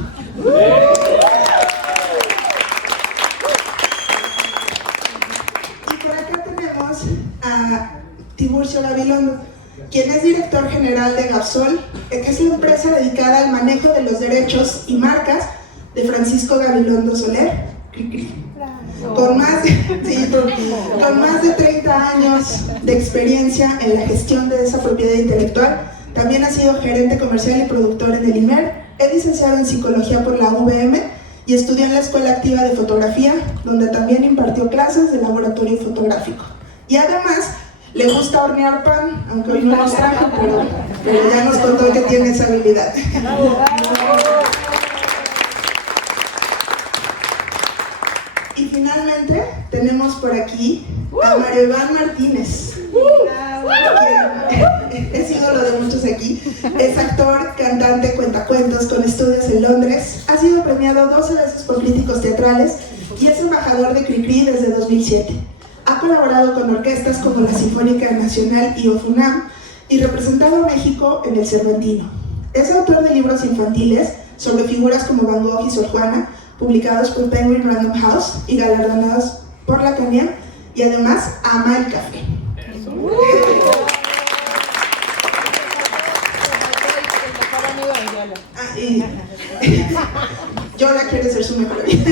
Y por acá tenemos a Tiburcio Gabilondo, quien es director general de Gapsol, que es la empresa dedicada al manejo de los derechos y marcas de Francisco Gabilondo Soler, con más de 30 años de experiencia en la gestión de esa propiedad intelectual. También ha sido gerente comercial y productor en el IMER, es licenciado en psicología por la UVM y estudió en la Escuela Activa de Fotografía, donde también impartió clases de laboratorio fotográfico. Y además, le gusta hornear pan, aunque hoy no nos trajo, pero ya nos contó que tiene esa habilidad. tenemos por aquí a Mario Iván Martínez, quien es ídolo de muchos aquí. Es actor, cantante, cuentacuentos con estudios en Londres. Ha sido premiado 12 veces por críticos teatrales y es embajador de Cricri desde 2007. Ha colaborado con orquestas como la Sinfónica Nacional y OFUNAM y representado a México en el Cervantino. Es autor de libros infantiles sobre figuras como Van Gogh y Sor Juana, publicados por Penguin Random House y galardonados por la CANEM, y además ama el café. Yola quiere ser su mejor amiga.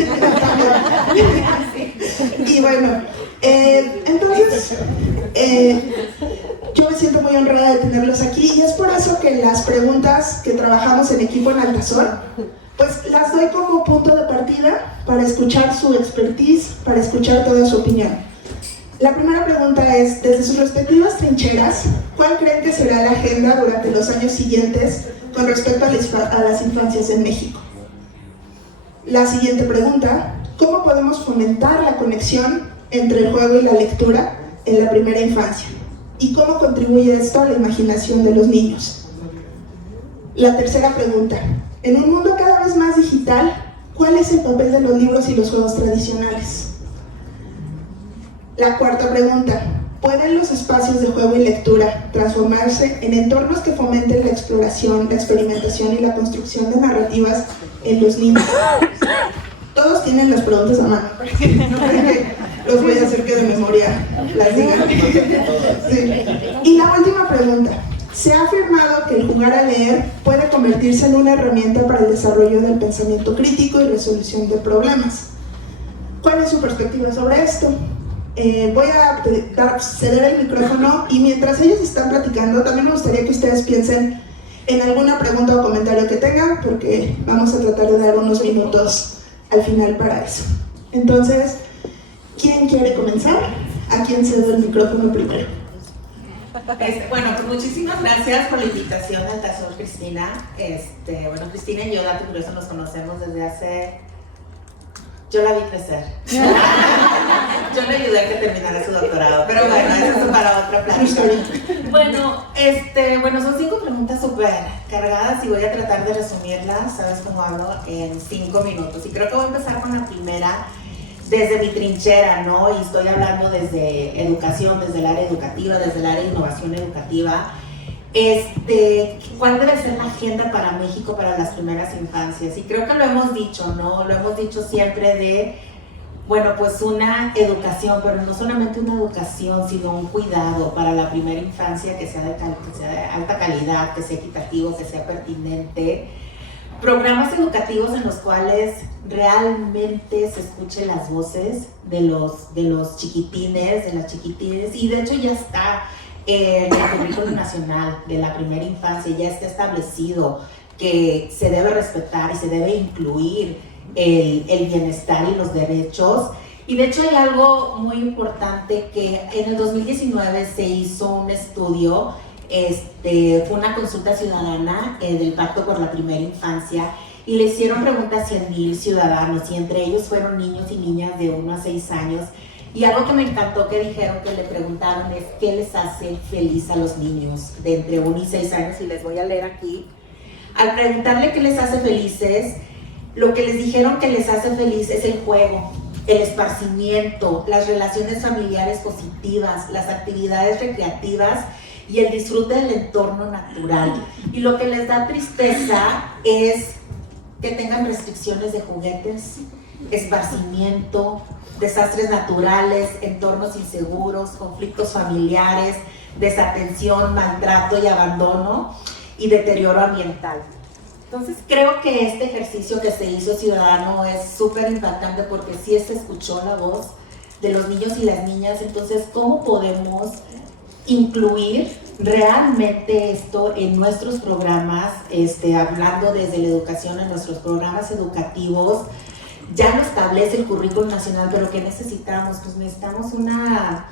Y bueno, entonces yo me siento muy honrada de tenerlos aquí, y es por eso que las preguntas que trabajamos en equipo en Altazor, pues las doy como punto de partida para escuchar su expertise, para escuchar toda su opinión. La primera pregunta es, desde sus respectivas trincheras, ¿cuál creen que será la agenda durante los años siguientes con respecto a las infancias en México? La siguiente pregunta, ¿cómo podemos fomentar la conexión entre el juego y la lectura en la primera infancia? ¿Y cómo contribuye esto a la imaginación de los niños? La tercera pregunta, en un mundo cada vez más digital, ¿cuál es el papel de los libros y los juegos tradicionales? La cuarta pregunta, ¿pueden los espacios de juego y lectura transformarse en entornos que fomenten la exploración, la experimentación y la construcción de narrativas en los niños? Todos tienen las preguntas a mano, no creo que los voy a hacer que de memoria las digan. Sí. Y la última pregunta, se ha afirmado que el jugar a leer puede convertirse en una herramienta para el desarrollo del pensamiento crítico y resolución de problemas. ¿Cuál es su perspectiva sobre esto? Voy a ceder el micrófono, y mientras ellos están platicando, también me gustaría que ustedes piensen en alguna pregunta o comentario que tengan, porque vamos a tratar de dar unos minutos al final para eso. Entonces, ¿quién quiere comenzar? ¿A quién cedo el micrófono primero? Bueno, pues muchísimas gracias por la invitación, Altazor, Cristina. Bueno, Cristina y yo, dato curioso, nos conocemos desde hace... Yo la vi crecer. Yo le ayudé a que terminara su doctorado, pero bueno, eso es para otra plática. Bueno, son 5 preguntas súper cargadas y voy a tratar de resumirlas, ¿sabes cómo hablo? En 5 minutos. Y creo que voy a empezar con la primera desde mi trinchera, ¿no? Y estoy hablando desde educación, desde el área educativa, desde el área de innovación educativa. ¿Cuál debe ser la agenda para México para las primeras infancias? Y creo que lo hemos dicho, ¿no? Lo hemos dicho siempre de, bueno, pues una educación, pero no solamente una educación, sino un cuidado para la primera infancia que sea de alta calidad, que sea equitativo, que sea pertinente. Programas educativos en los cuales realmente se escuchen las voces de los chiquitines, de las chiquitines, y de hecho ya está en el currículo nacional de la primera infancia, ya está establecido que se debe respetar y se debe incluir el bienestar y los derechos. Y de hecho hay algo muy importante que en el 2019 se hizo un estudio, fue una consulta ciudadana del Pacto por la Primera Infancia, y le hicieron preguntas a 100,000 ciudadanos, y entre ellos fueron niños y niñas de 1 a 6 años. Y algo que me encantó que dijeron, que le preguntaron, es ¿qué les hace feliz a los niños de entre 1 y 6 años? Y les voy a leer aquí. Al preguntarle qué les hace felices, lo que les dijeron que les hace feliz es el juego, el esparcimiento, las relaciones familiares positivas, las actividades recreativas y el disfrute del entorno natural. Y lo que les da tristeza es que tengan restricciones de juguetes, esparcimiento, desastres naturales, entornos inseguros, conflictos familiares, desatención, maltrato y abandono y deterioro ambiental. Entonces creo que este ejercicio que se hizo ciudadano es súper impactante, porque sí se escuchó la voz de los niños y las niñas. Entonces, ¿cómo podemos incluir realmente esto en nuestros programas, hablando desde la educación, en nuestros programas educativos? Ya lo establece el currículo nacional, pero ¿qué necesitamos? Pues necesitamos una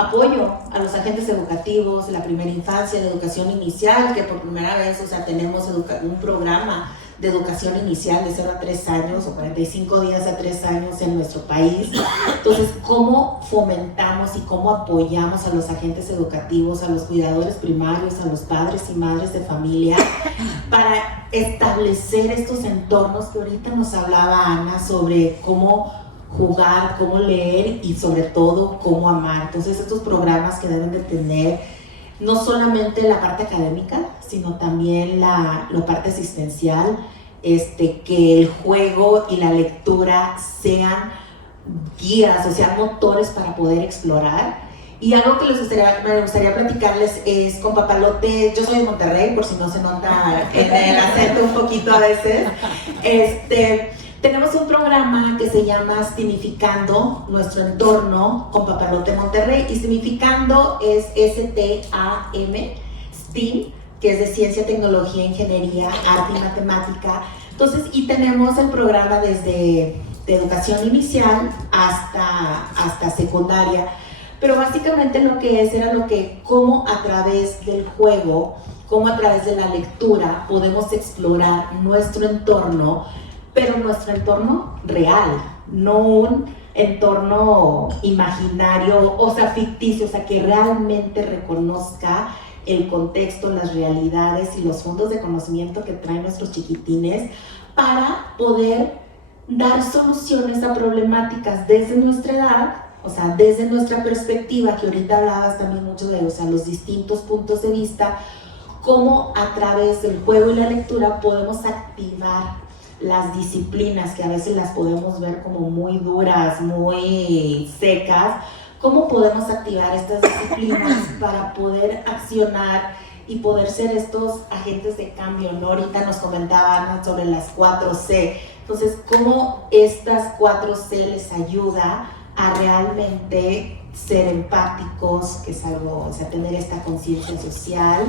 apoyo a los agentes educativos, la primera infancia, de educación inicial, que por primera vez, o sea, tenemos un programa de educación inicial de 0 a 3 años o 45 días a 3 años en nuestro país. Entonces, ¿cómo fomentamos y cómo apoyamos a los agentes educativos, a los cuidadores primarios, a los padres y madres de familia para establecer estos entornos que ahorita nos hablaba Ana sobre cómo jugar, cómo leer y sobre todo cómo amar? Entonces, estos programas que deben de tener no solamente la parte académica, sino también la parte asistencial, que el juego y la lectura sean guías, o sean motores para poder explorar. Y algo que me gustaría platicarles es con Papalote. Yo soy de Monterrey, por si no se nota en el acento un poquito a veces. Tenemos un programa que se llama Significando Nuestro Entorno con Papalote Monterrey, y Significando es S-T-A-M, STEAM, que es de Ciencia, Tecnología, Ingeniería, Arte y Matemática. Entonces, y tenemos el programa desde de educación inicial hasta secundaria, pero básicamente lo que era cómo a través del juego, cómo a través de la lectura podemos explorar nuestro entorno, pero nuestro entorno real, no un entorno imaginario, o sea, ficticio, o sea, que realmente reconozca el contexto, las realidades y los fondos de conocimiento que traen nuestros chiquitines para poder dar soluciones a problemáticas desde nuestra edad, o sea, desde nuestra perspectiva, que ahorita hablabas también mucho de, o sea, los distintos puntos de vista, cómo a través del juego y la lectura podemos activar las disciplinas que a veces las podemos ver como muy duras, muy secas. ¿Cómo podemos activar estas disciplinas para poder accionar y poder ser estos agentes de cambio, ¿no? Ahorita nos comentaban sobre las 4C. Entonces, ¿cómo estas 4C les ayuda a realmente ser empáticos, que es algo, o sea, tener esta conciencia social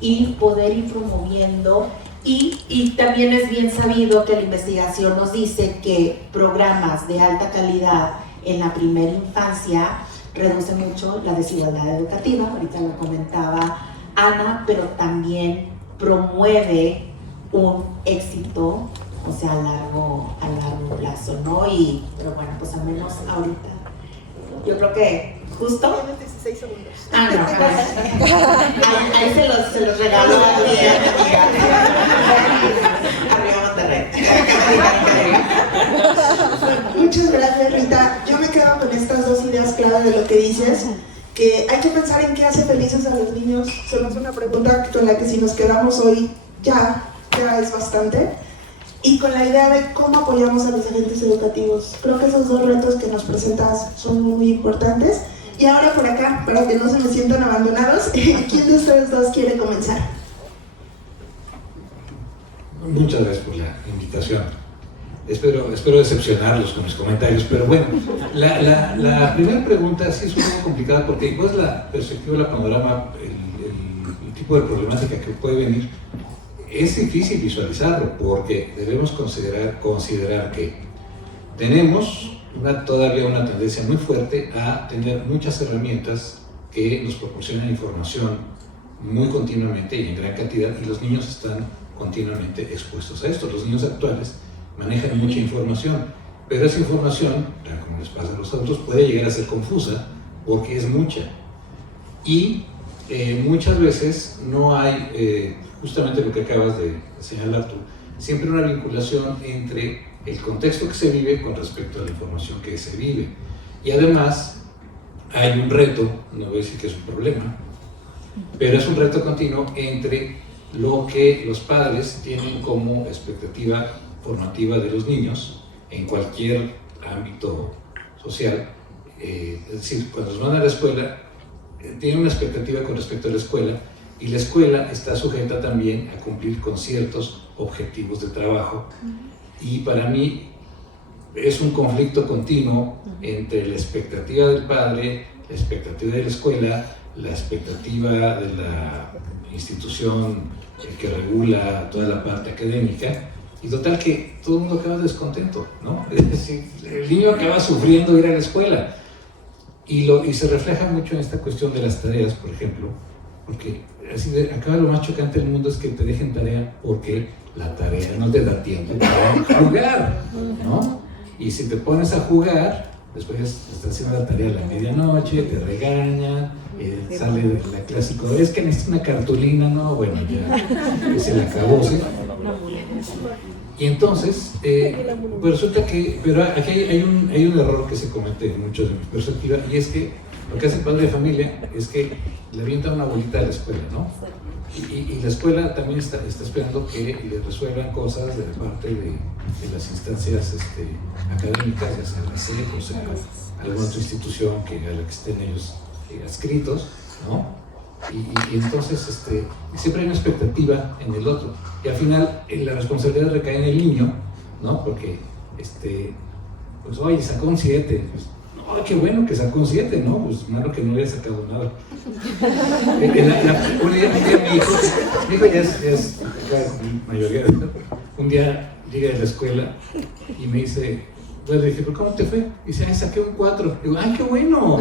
y poder ir promoviendo? Y también es bien sabido que la investigación nos dice que programas de alta calidad en la primera infancia reduce mucho la desigualdad educativa, ahorita lo comentaba Ana, pero también promueve un éxito, o sea, a largo plazo, ¿no? Pero bueno, pues al menos ahorita, yo creo que justo... 16 segundos. Ah, no, ahí se los regalo a arriba Monterrey. Muchas gracias, Rita. Yo me quedo con estas dos ideas clave de lo que dices, que hay que pensar en qué hace felices a los niños. Se nos hace una pregunta con la que si nos quedamos hoy ya es bastante. Y con la idea de cómo apoyamos a los agentes educativos. Creo que esos dos retos que nos presentas son muy importantes. Y ahora por acá, para que no se me sientan abandonados, ¿quién de ustedes dos quiere comenzar? Muchas gracias por la invitación. Espero decepcionarlos con mis comentarios, pero bueno, la primera pregunta sí es un poco complicada porque ¿cuál es la perspectiva, la panorama, el tipo de problemática que puede venir? Es difícil visualizarlo porque debemos considerar que tenemos todavía una tendencia muy fuerte a tener muchas herramientas que nos proporcionan información muy continuamente y en gran cantidad, y los niños están continuamente expuestos a esto. Los niños actuales manejan mucha información, pero esa información, tal como les pasa a los adultos, puede llegar a ser confusa porque es mucha. Y muchas veces no hay, justamente lo que acabas de señalar tú, siempre una vinculación entre el contexto que se vive con respecto a la información que se vive. Y además hay un reto, no voy a decir que es un problema, pero es un reto continuo entre lo que los padres tienen como expectativa formativa de los niños en cualquier ámbito social. Es decir, cuando los van a la escuela, tienen una expectativa con respecto a la escuela, y la escuela está sujeta también a cumplir con ciertos objetivos de trabajo. Y para mí es un conflicto continuo entre la expectativa del padre, la expectativa de la escuela, la expectativa de la institución que regula toda la parte académica, y total que todo el mundo acaba descontento, ¿no? Es decir, el niño acaba sufriendo ir a la escuela. Y se refleja mucho en esta cuestión de las tareas, por ejemplo, porque así acá lo más chocante del mundo es que te dejen tarea porque la tarea no te da tiempo para jugar, ¿no? Y si te pones a jugar, después estás haciendo la tarea a la medianoche, te regañan, sale la clásico, es que necesitas una cartulina, ¿no? Bueno, ya se le acabó, ¿sí? Y entonces, pues resulta que, pero aquí hay un error que se comete mucho de mi perspectiva, y es que lo que hace el padre de familia es que le avienta una bolita a la escuela, ¿no? Y la escuela también está esperando que le resuelvan cosas de parte de las instancias académicas, ya sea la SEC o sea alguna otra institución a la que estén ellos adscritos, ¿no? Y entonces siempre hay una expectativa en el otro, y al final la responsabilidad recae en el niño, ¿no? Porque pues oye, sacó un 7, pues, no, qué bueno que sacó un 7, ¿no? Pues malo que no hubiera sacado nada. Un día mi hijo ya es mayoría, un día llega de la escuela y me dice, pues le dije, ¿pero cómo te fue? Y dice, ay, saqué un 4. Digo, ay, qué bueno.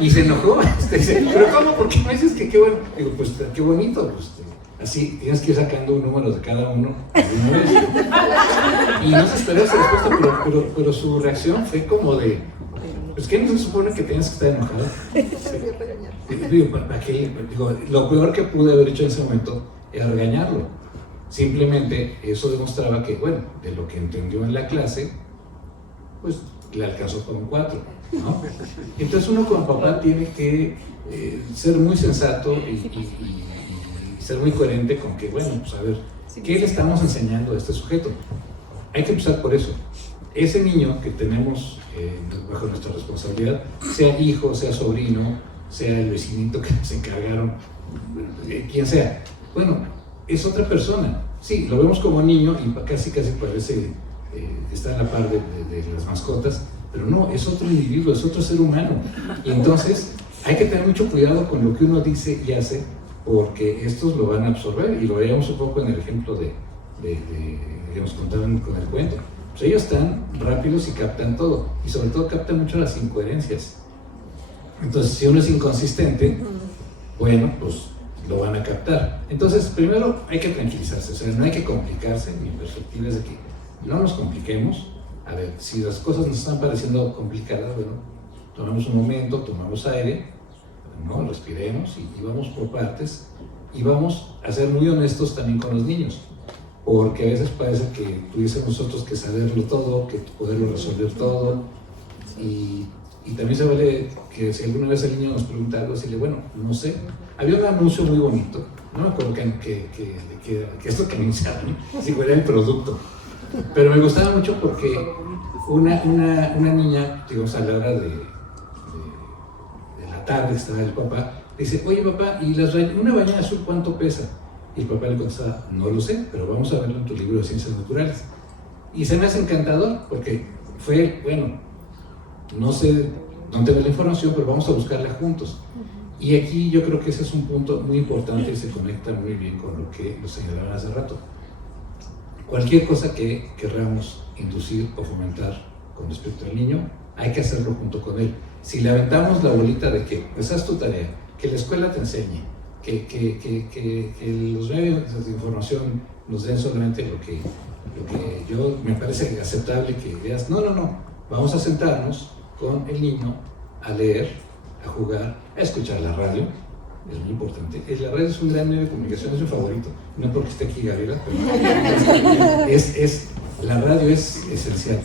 Y se enojó. Dice, ¿pero cómo? ¿Por qué me dices que qué bueno? Digo, pues qué bonito. Pues, así tienes que ir sacando números de cada uno de una vez. Y no se esperó esa respuesta, pero su reacción fue como de, pues ¿qué no se supone que tienes que estar enojado? Digo, lo peor que pude haber hecho en ese momento era regañarlo. Simplemente eso demostraba que, bueno, de lo que entendió en la clase, pues le alcanzó con un 4, ¿no? Entonces uno como papá tiene que ser muy sensato y ser muy coherente con que, bueno, pues a ver, ¿qué le estamos enseñando a este sujeto? Hay que empezar por eso. Ese niño que tenemos bajo nuestra responsabilidad, sea hijo, sea sobrino, sea el vecinito que nos encargaron, quien sea, bueno, es otra persona. Sí, lo vemos como niño y casi parece está a la par de las mascotas, pero no, es otro individuo, es otro ser humano. Y entonces hay que tener mucho cuidado con lo que uno dice y hace, porque estos lo van a absorber, y lo veíamos un poco en el ejemplo que nos contaban con el cuento. Pues ellos están rápidos y captan todo, y sobre todo captan mucho las incoherencias. Entonces, si uno es inconsistente, bueno, pues lo van a captar. Entonces, primero hay que tranquilizarse, o sea, no hay que complicarse. Mi perspectiva es de que no nos compliquemos. A ver, si las cosas nos están pareciendo complicadas, bueno, tomamos un momento, tomamos aire, ¿no? Respiremos y vamos por partes, y vamos a ser muy honestos también con los niños, porque a veces parece que tuviésemos nosotros que saberlo todo, que poderlo resolver todo, y también se vale que si alguna vez el niño nos pregunta algo, decirle, bueno, no sé. Había un anuncio muy bonito, no me acuerdo que esto que anunciaron, si fuera el producto, pero me gustaba mucho porque una niña, digamos, a la hora de la tarde, estaba el papá, dice, oye papá, ¿y una ballena azul cuánto pesa? Y el papá le contesta, no lo sé, pero vamos a verlo en tu libro de ciencias naturales. Y se me hace encantador porque fue, bueno, no sé dónde ve la información, pero vamos a buscarla juntos. Y aquí yo creo que ese es un punto muy importante y se conecta muy bien con lo que lo señalaban hace rato. Cualquier cosa que querramos inducir o fomentar con respecto al niño, hay que hacerlo junto con él. Si le aventamos la bolita de que pues haz tu tarea, que la escuela te enseñe, que los medios de información nos den solamente lo que yo me parece aceptable que veas, no, vamos a sentarnos con el niño a leer, a jugar, a escuchar la radio, es muy importante. La radio es un gran medio de comunicación, es mi favorito, no porque esté aquí Gabriela, pero la radio es esencial.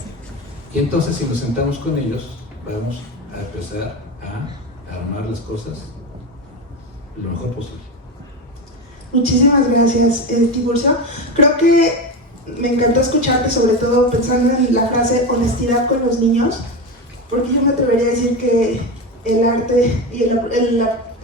Y entonces si nos sentamos con ellos, vamos a empezar a armar las cosas lo mejor posible. Muchísimas gracias, Tiburcio. Creo que me encantó escucharte, sobre todo pensando en la frase honestidad con los niños, porque yo me atrevería a decir que el arte y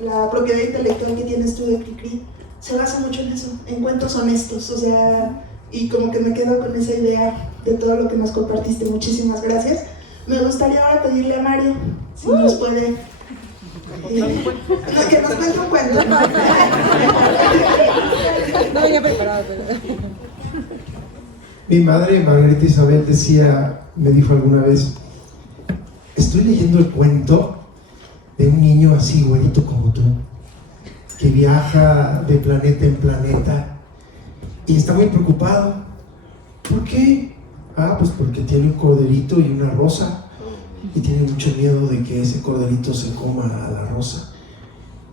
la propiedad intelectual que tienes tú de Cricri se basa mucho en eso, en cuentos honestos, o sea, y como que me quedo con esa idea de todo lo que nos compartiste. Muchísimas gracias. Me gustaría ahora pedirle a Mario si nos puede que nos cuente un cuento. No venía preparado, pero... Mi madre, Margarita Isabel, me dijo alguna vez, estoy leyendo el cuento de un niño así, güerito como tú, que viaja de planeta en planeta y está muy preocupado. ¿Por qué? Pues porque tiene un corderito y una rosa y tiene mucho miedo de que ese corderito se coma a la rosa.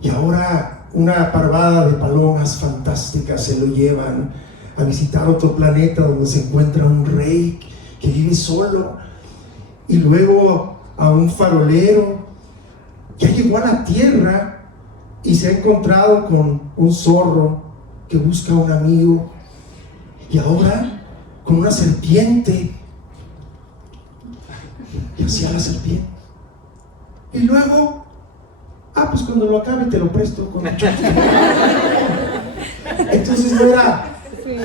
Y ahora una parvada de palomas fantásticas se lo llevan a visitar otro planeta donde se encuentra un rey que vive solo, y luego a un farolero. Ya llegó a la tierra y se ha encontrado con un zorro que busca a un amigo, y ahora con una serpiente, y hacia la serpiente. Y luego, pues cuando lo acabe te lo presto con mucho gusto. Entonces no era,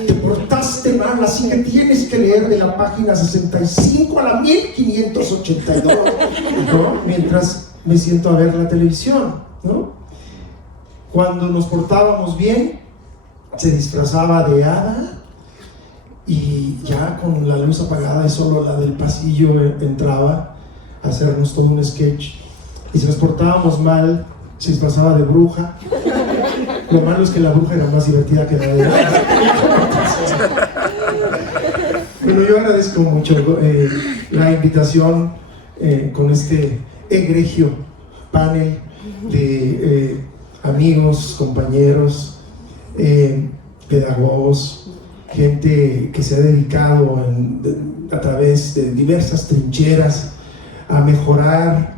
te portaste mal, así que tienes que leer de la página 65 a la 1582, ¿no? Mientras me siento a ver la televisión, ¿no? Cuando nos portábamos bien, se disfrazaba de hada, y ya con la luz apagada y solo la del pasillo entraba a hacernos todo un sketch. Y si nos portábamos mal, se disfrazaba de bruja. Lo malo es que la bruja era más divertida que la de hada. Bueno, yo agradezco mucho la invitación con este egregio panel de amigos, compañeros, pedagogos, gente que se ha dedicado a través de diversas trincheras a mejorar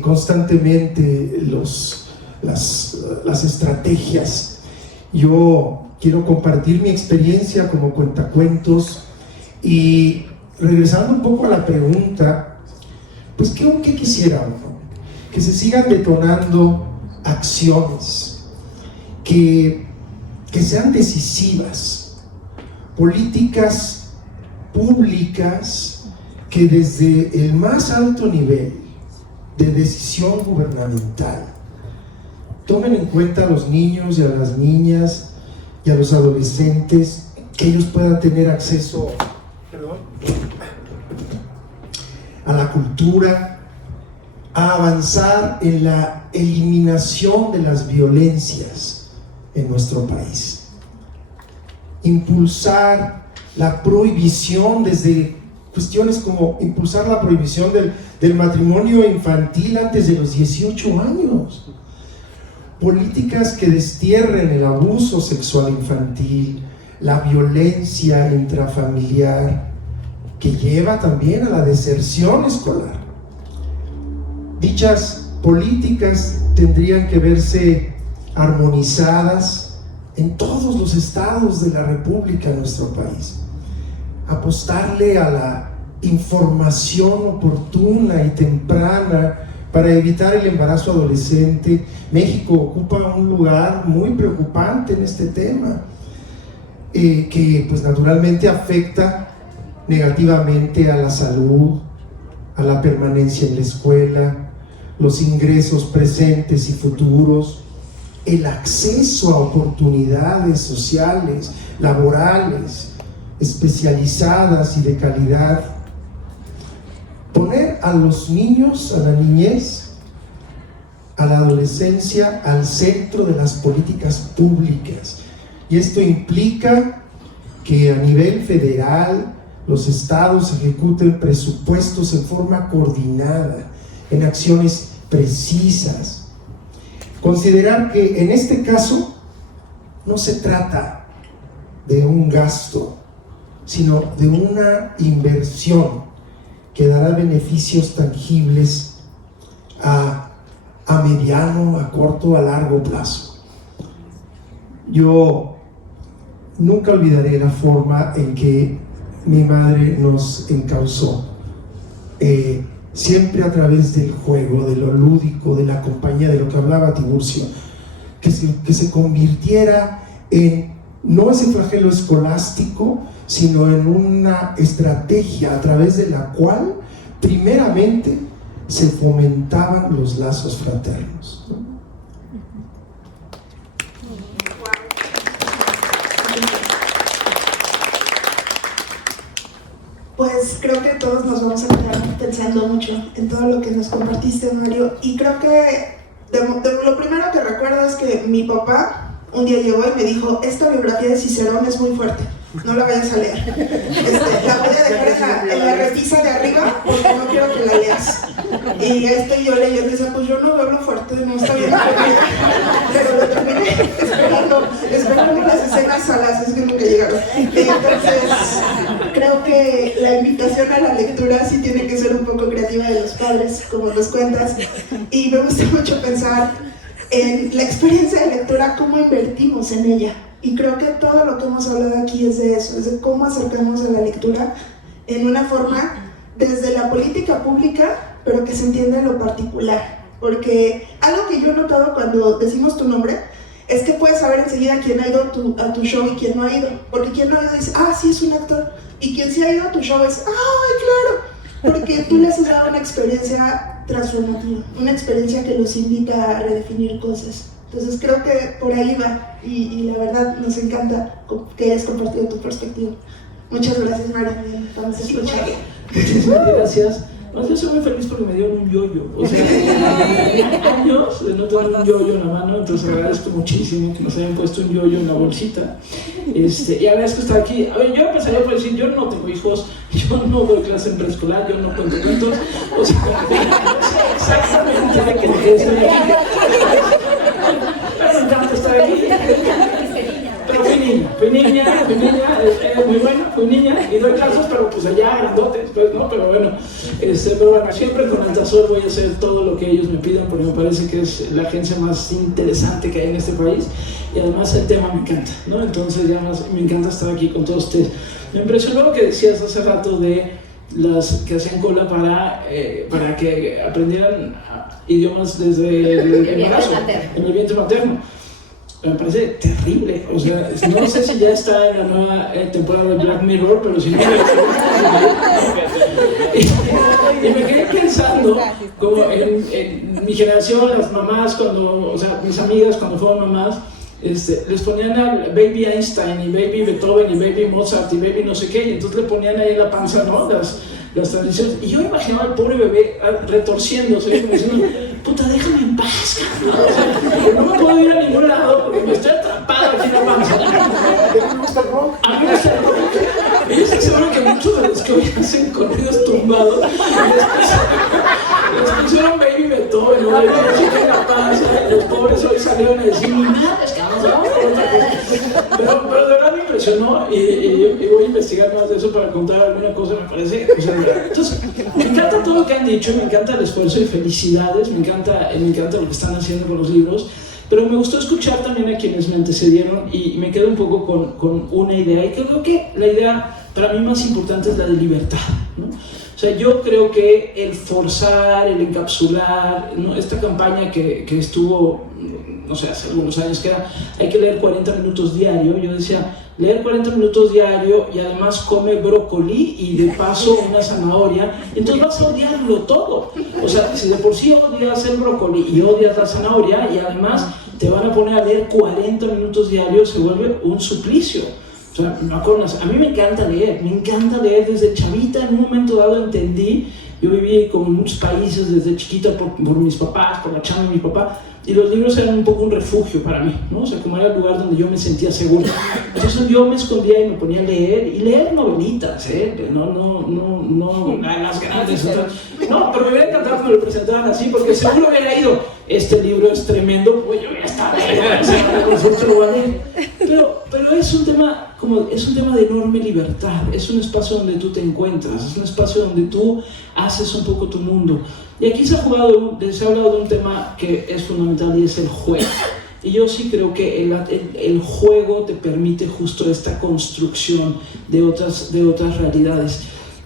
constantemente las estrategias. Yo quiero compartir mi experiencia como cuentacuentos, y regresando un poco a la pregunta, pues ¿qué quisiera uno? Que se sigan detonando acciones que sean decisivas, políticas públicas que desde el más alto nivel de decisión gubernamental tomen en cuenta a los niños y a las niñas y a los adolescentes, que ellos puedan tener acceso a la cultura, a avanzar en la eliminación de las violencias en nuestro país, impulsar la prohibición desde cuestiones como impulsar la prohibición del matrimonio infantil antes de los 18 años, políticas que destierren el abuso sexual infantil, la violencia intrafamiliar, que lleva también a la deserción escolar. Dichas políticas tendrían que verse armonizadas en todos los estados de la República en nuestro país. Apostarle a la información oportuna y temprana para evitar el embarazo adolescente. México ocupa un lugar muy preocupante en este tema, que pues naturalmente afecta negativamente a la salud, a la permanencia en la escuela, los ingresos presentes y futuros, el acceso a oportunidades sociales, laborales, especializadas y de calidad. Poner a los niños, a la niñez, a la adolescencia al centro de las políticas públicas. Y esto implica que a nivel federal los estados ejecuten presupuestos en forma coordinada, en acciones precisas. Considerar que en este caso no se trata de un gasto, sino de una inversión que dará beneficios tangibles a mediano, a corto, a largo plazo. Yo nunca olvidaré la forma en que mi madre nos encauzó, siempre a través del juego, de lo lúdico, de la compañía, de lo que hablaba Tiburcio, que se convirtiera en no ese flagelo escolástico, sino en una estrategia a través de la cual primeramente se fomentaban los lazos fraternos. pues creo que todos nos vamos a quedar pensando mucho en todo lo que nos compartiste, Mario. Y creo que lo primero que recuerdo es que mi papá un día llegó y me dijo: esta biografía de Cicerón es muy fuerte, no la vayas a leer. La voy a dejar en la repisa de arriba porque no quiero que la leas. Y estoy yo leyendo y decía: pues yo no veo lo fuerte, no está bien. Pero lo terminé esperando las escenas salas, es que nunca llegaron. Entonces, creo que la invitación a la lectura sí tiene que ser un poco creativa de los padres, como nos cuentas. Y me gusta mucho pensar en la experiencia de lectura, cómo invertimos en ella. Y creo que todo lo que hemos hablado aquí es de eso, es de cómo acercamos a la lectura en una forma desde la política pública, pero que se entienda en lo particular. Porque algo que yo he notado cuando decimos tu nombre es que puedes saber enseguida quién ha ido a tu show y quién no ha ido. Porque quien no ha ido dice: ah, sí, es un actor. Y quien sí ha ido a tu show es: ay, claro. Porque tú les has dado una experiencia transformativa, una experiencia que los invita a redefinir cosas. Entonces creo que por ahí va, y la verdad nos encanta que hayas compartido tu perspectiva. Muchas gracias, Mario. Vamos a escuchar. Muchísimas gracias. Yo soy muy feliz porque me dieron un yo-yo. O sea, años de no tener un yo-yo en la mano, entonces agradezco muchísimo que nos hayan puesto un yo-yo en la bolsita. Y agradezco estar aquí. A ver, yo empezaría por decir: yo no tengo hijos, yo no doy clase en preescolar, yo no cuento cuentos. O sea, exactamente por qué estoy aquí. Pero me encanta estar aquí. Pero fui niña, muy buena, fui niña y doy clases, pero pues allá grandotes, pues no, pero bueno, siempre con Altazor voy a hacer todo lo que ellos me pidan porque me parece que es la agencia más interesante que hay en este país y además el tema me encanta, ¿no? Entonces ya más, me encanta estar aquí con todos ustedes. Me impresionó lo que decías hace rato de las que hacían cola para que aprendieran idiomas desde el embarazo, en el vientre materno. Me parece terrible, o sea, no sé si ya está en la nueva temporada de Black Mirror, pero si no... Y me quedé pensando, como en mi generación, las mamás o sea, mis amigas cuando fueron mamás, les ponían al Baby Einstein y Baby Beethoven y Baby Mozart y Baby no sé qué, y entonces le ponían ahí en la panza, ¿no? Las tradiciones, y yo imaginaba al pobre bebé retorciéndose y diciendo: puta, déjame en paz, cabrón. O sea, no me puedo ir a ningún lado porque me estoy atrapado aquí en la panza. A mí me gusta el rock. Y yo estoy seguro que muchos de los que hoy hacen corridos tumbados les pusieron Baby Beethoven, ¿no? En la panza, y los pobres hoy salieron a decir: ni nada, es que vamos. Pero de verdad me impresionó y voy a investigar más de eso para contar alguna cosa, me parece. O sea, entonces, me encanta todo lo que han dicho, me encanta el esfuerzo y felicidades, me encanta lo que están haciendo con los libros, pero me gustó escuchar también a quienes me antecedieron y me quedo un poco con una idea, y creo que la idea para mí más importante es la de libertad, ¿no? O sea, yo creo que el forzar, el encapsular, ¿no? Esta campaña que estuvo, no sé, hace algunos años, que era: hay que leer 40 minutos diario. Yo decía: leer 40 minutos diario y además come brócoli y de paso una zanahoria, entonces vas a odiarlo todo. O sea, si de por sí odias el brócoli y odias la zanahoria y además te van a poner a leer 40 minutos diarios, se vuelve un suplicio. O sea, a mí me encanta leer desde chavita. En un momento dado entendí, yo viví como en muchos países desde chiquita por mis papás, por la chamba de mi papá, y los libros eran un poco un refugio para mí, ¿no? O sea, como era el lugar donde yo me sentía seguro. Entonces yo me escondía y me ponía a leer, y leer novelitas, no las grandes. No, pero me hubiera encantado que me lo presentaran así, porque seguro hubiera ido: este libro es tremendo, pues yo ya estaba, pero es un tema de enorme libertad, es un espacio donde tú te encuentras, es un espacio donde tú haces un poco tu mundo. Y aquí se ha hablado de un tema que es fundamental, y es el juego. Y yo sí creo que el juego te permite justo esta construcción de otras realidades.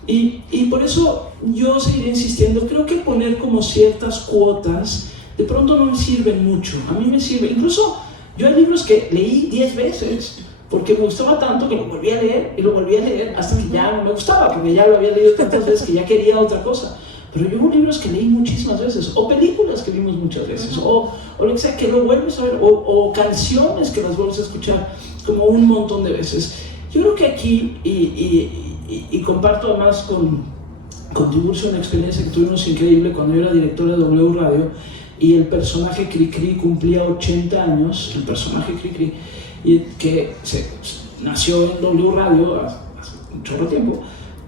Y por eso yo seguiré insistiendo. Creo que poner como ciertas cuotas de pronto no me sirven mucho. A mí me sirve, incluso yo hay libros que leí 10 veces porque me gustaba tanto que lo volví a leer y lo volví a leer hasta que ya no me gustaba, porque ya lo había leído tantas veces que ya quería otra cosa. Pero yo hubo libros que leí muchísimas veces, o películas que vimos muchas veces, o lo que sea, que lo vuelves a ver, o canciones que las vuelves a escuchar como un montón de veces. Yo creo que aquí, y y comparto además con Tiburcio una experiencia que tuvimos increíble cuando yo era director de W Radio y el personaje Cricri cumplía 80 años, el personaje Cricri, y que nació en W Radio hace un chorro tiempo,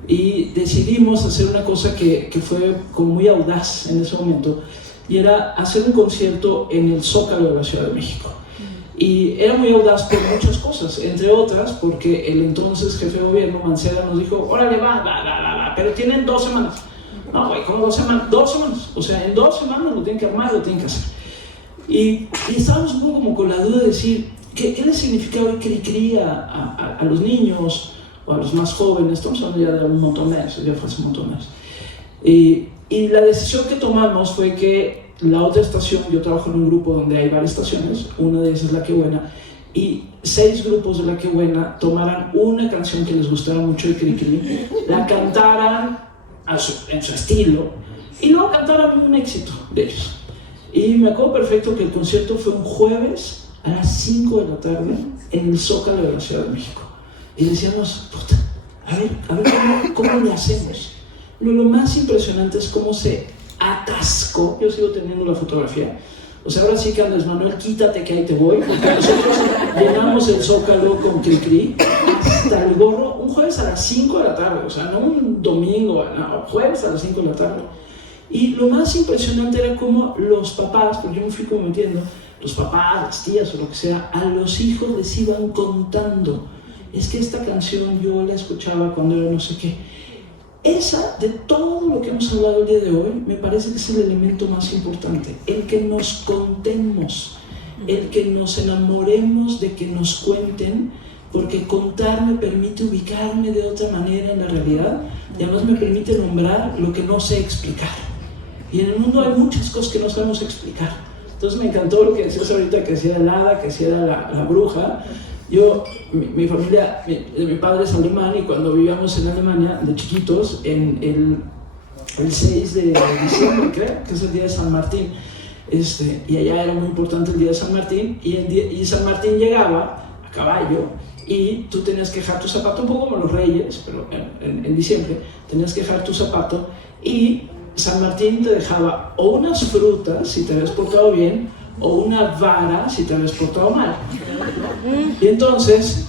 y decidimos hacer una cosa que fue como muy audaz en ese momento, y era hacer un concierto en el Zócalo de la Ciudad de México. Y era muy audaz por muchas cosas, entre otras porque el entonces jefe de gobierno, Mancera, nos dijo, órale, va, pero tienen 2 semanas. No, güey, ¿cómo 2 semanas? 2 semanas. O sea, en 2 semanas lo tienen que armar, lo tienen que hacer. Y estábamos un poco como con la duda de decir, ¿qué le significa hoy Cricri a los niños o a los más jóvenes? Estamos hablando ya de un montón de años, ya fue hace un montón de años. Y la decisión que tomamos fue que la otra estación, yo trabajo en un grupo donde hay varias estaciones, una de esas es La Qué Buena, y 6 grupos de La Qué Buena tomaran una canción que les gustara mucho de Cricri, la cantaran en su estilo, y luego cantaran un éxito de ellos. Y me acuerdo perfecto que el concierto fue un jueves a las 5 de la tarde en el Zócalo de la Ciudad de México. Y decíamos, puta, a ver ¿cómo le hacemos? Lo más impresionante es cómo se atascó. Yo sigo teniendo la fotografía. O sea, ahora sí que Andrés Manuel, quítate que ahí te voy, porque nosotros llenamos el Zócalo con Cricri hasta el gorro un jueves a las 5 de la tarde, o sea, no un domingo, no, jueves a las 5 de la tarde. Y lo más impresionante era cómo los papás, porque yo me fui como metiendo, los papás, las tías o lo que sea, a los hijos les iban contando, es que esta canción yo la escuchaba cuando era no sé qué. Esa, de todo lo que hemos hablado el día de hoy, me parece que es el elemento más importante, el que nos contemos, el que nos enamoremos de que nos cuenten, porque contar me permite ubicarme de otra manera en la realidad y además me permite nombrar lo que no sé explicar. Y en el mundo hay muchas cosas que no sabemos explicar. Entonces me encantó lo que decías ahorita, que hacía el hada, que hacía la bruja. Yo, mi familia, mi padre es alemán y cuando vivíamos en Alemania de chiquitos, en el 6 de diciembre, creo, que es el día de San Martín, y allá era muy importante el día de San Martín, y San Martín llegaba a caballo y tú tenías que dejar tu zapato, un poco como los reyes, pero en diciembre tenías que dejar tu zapato y San Martín te dejaba o unas frutas si te habías portado bien o una vara si te habías portado mal. Y entonces,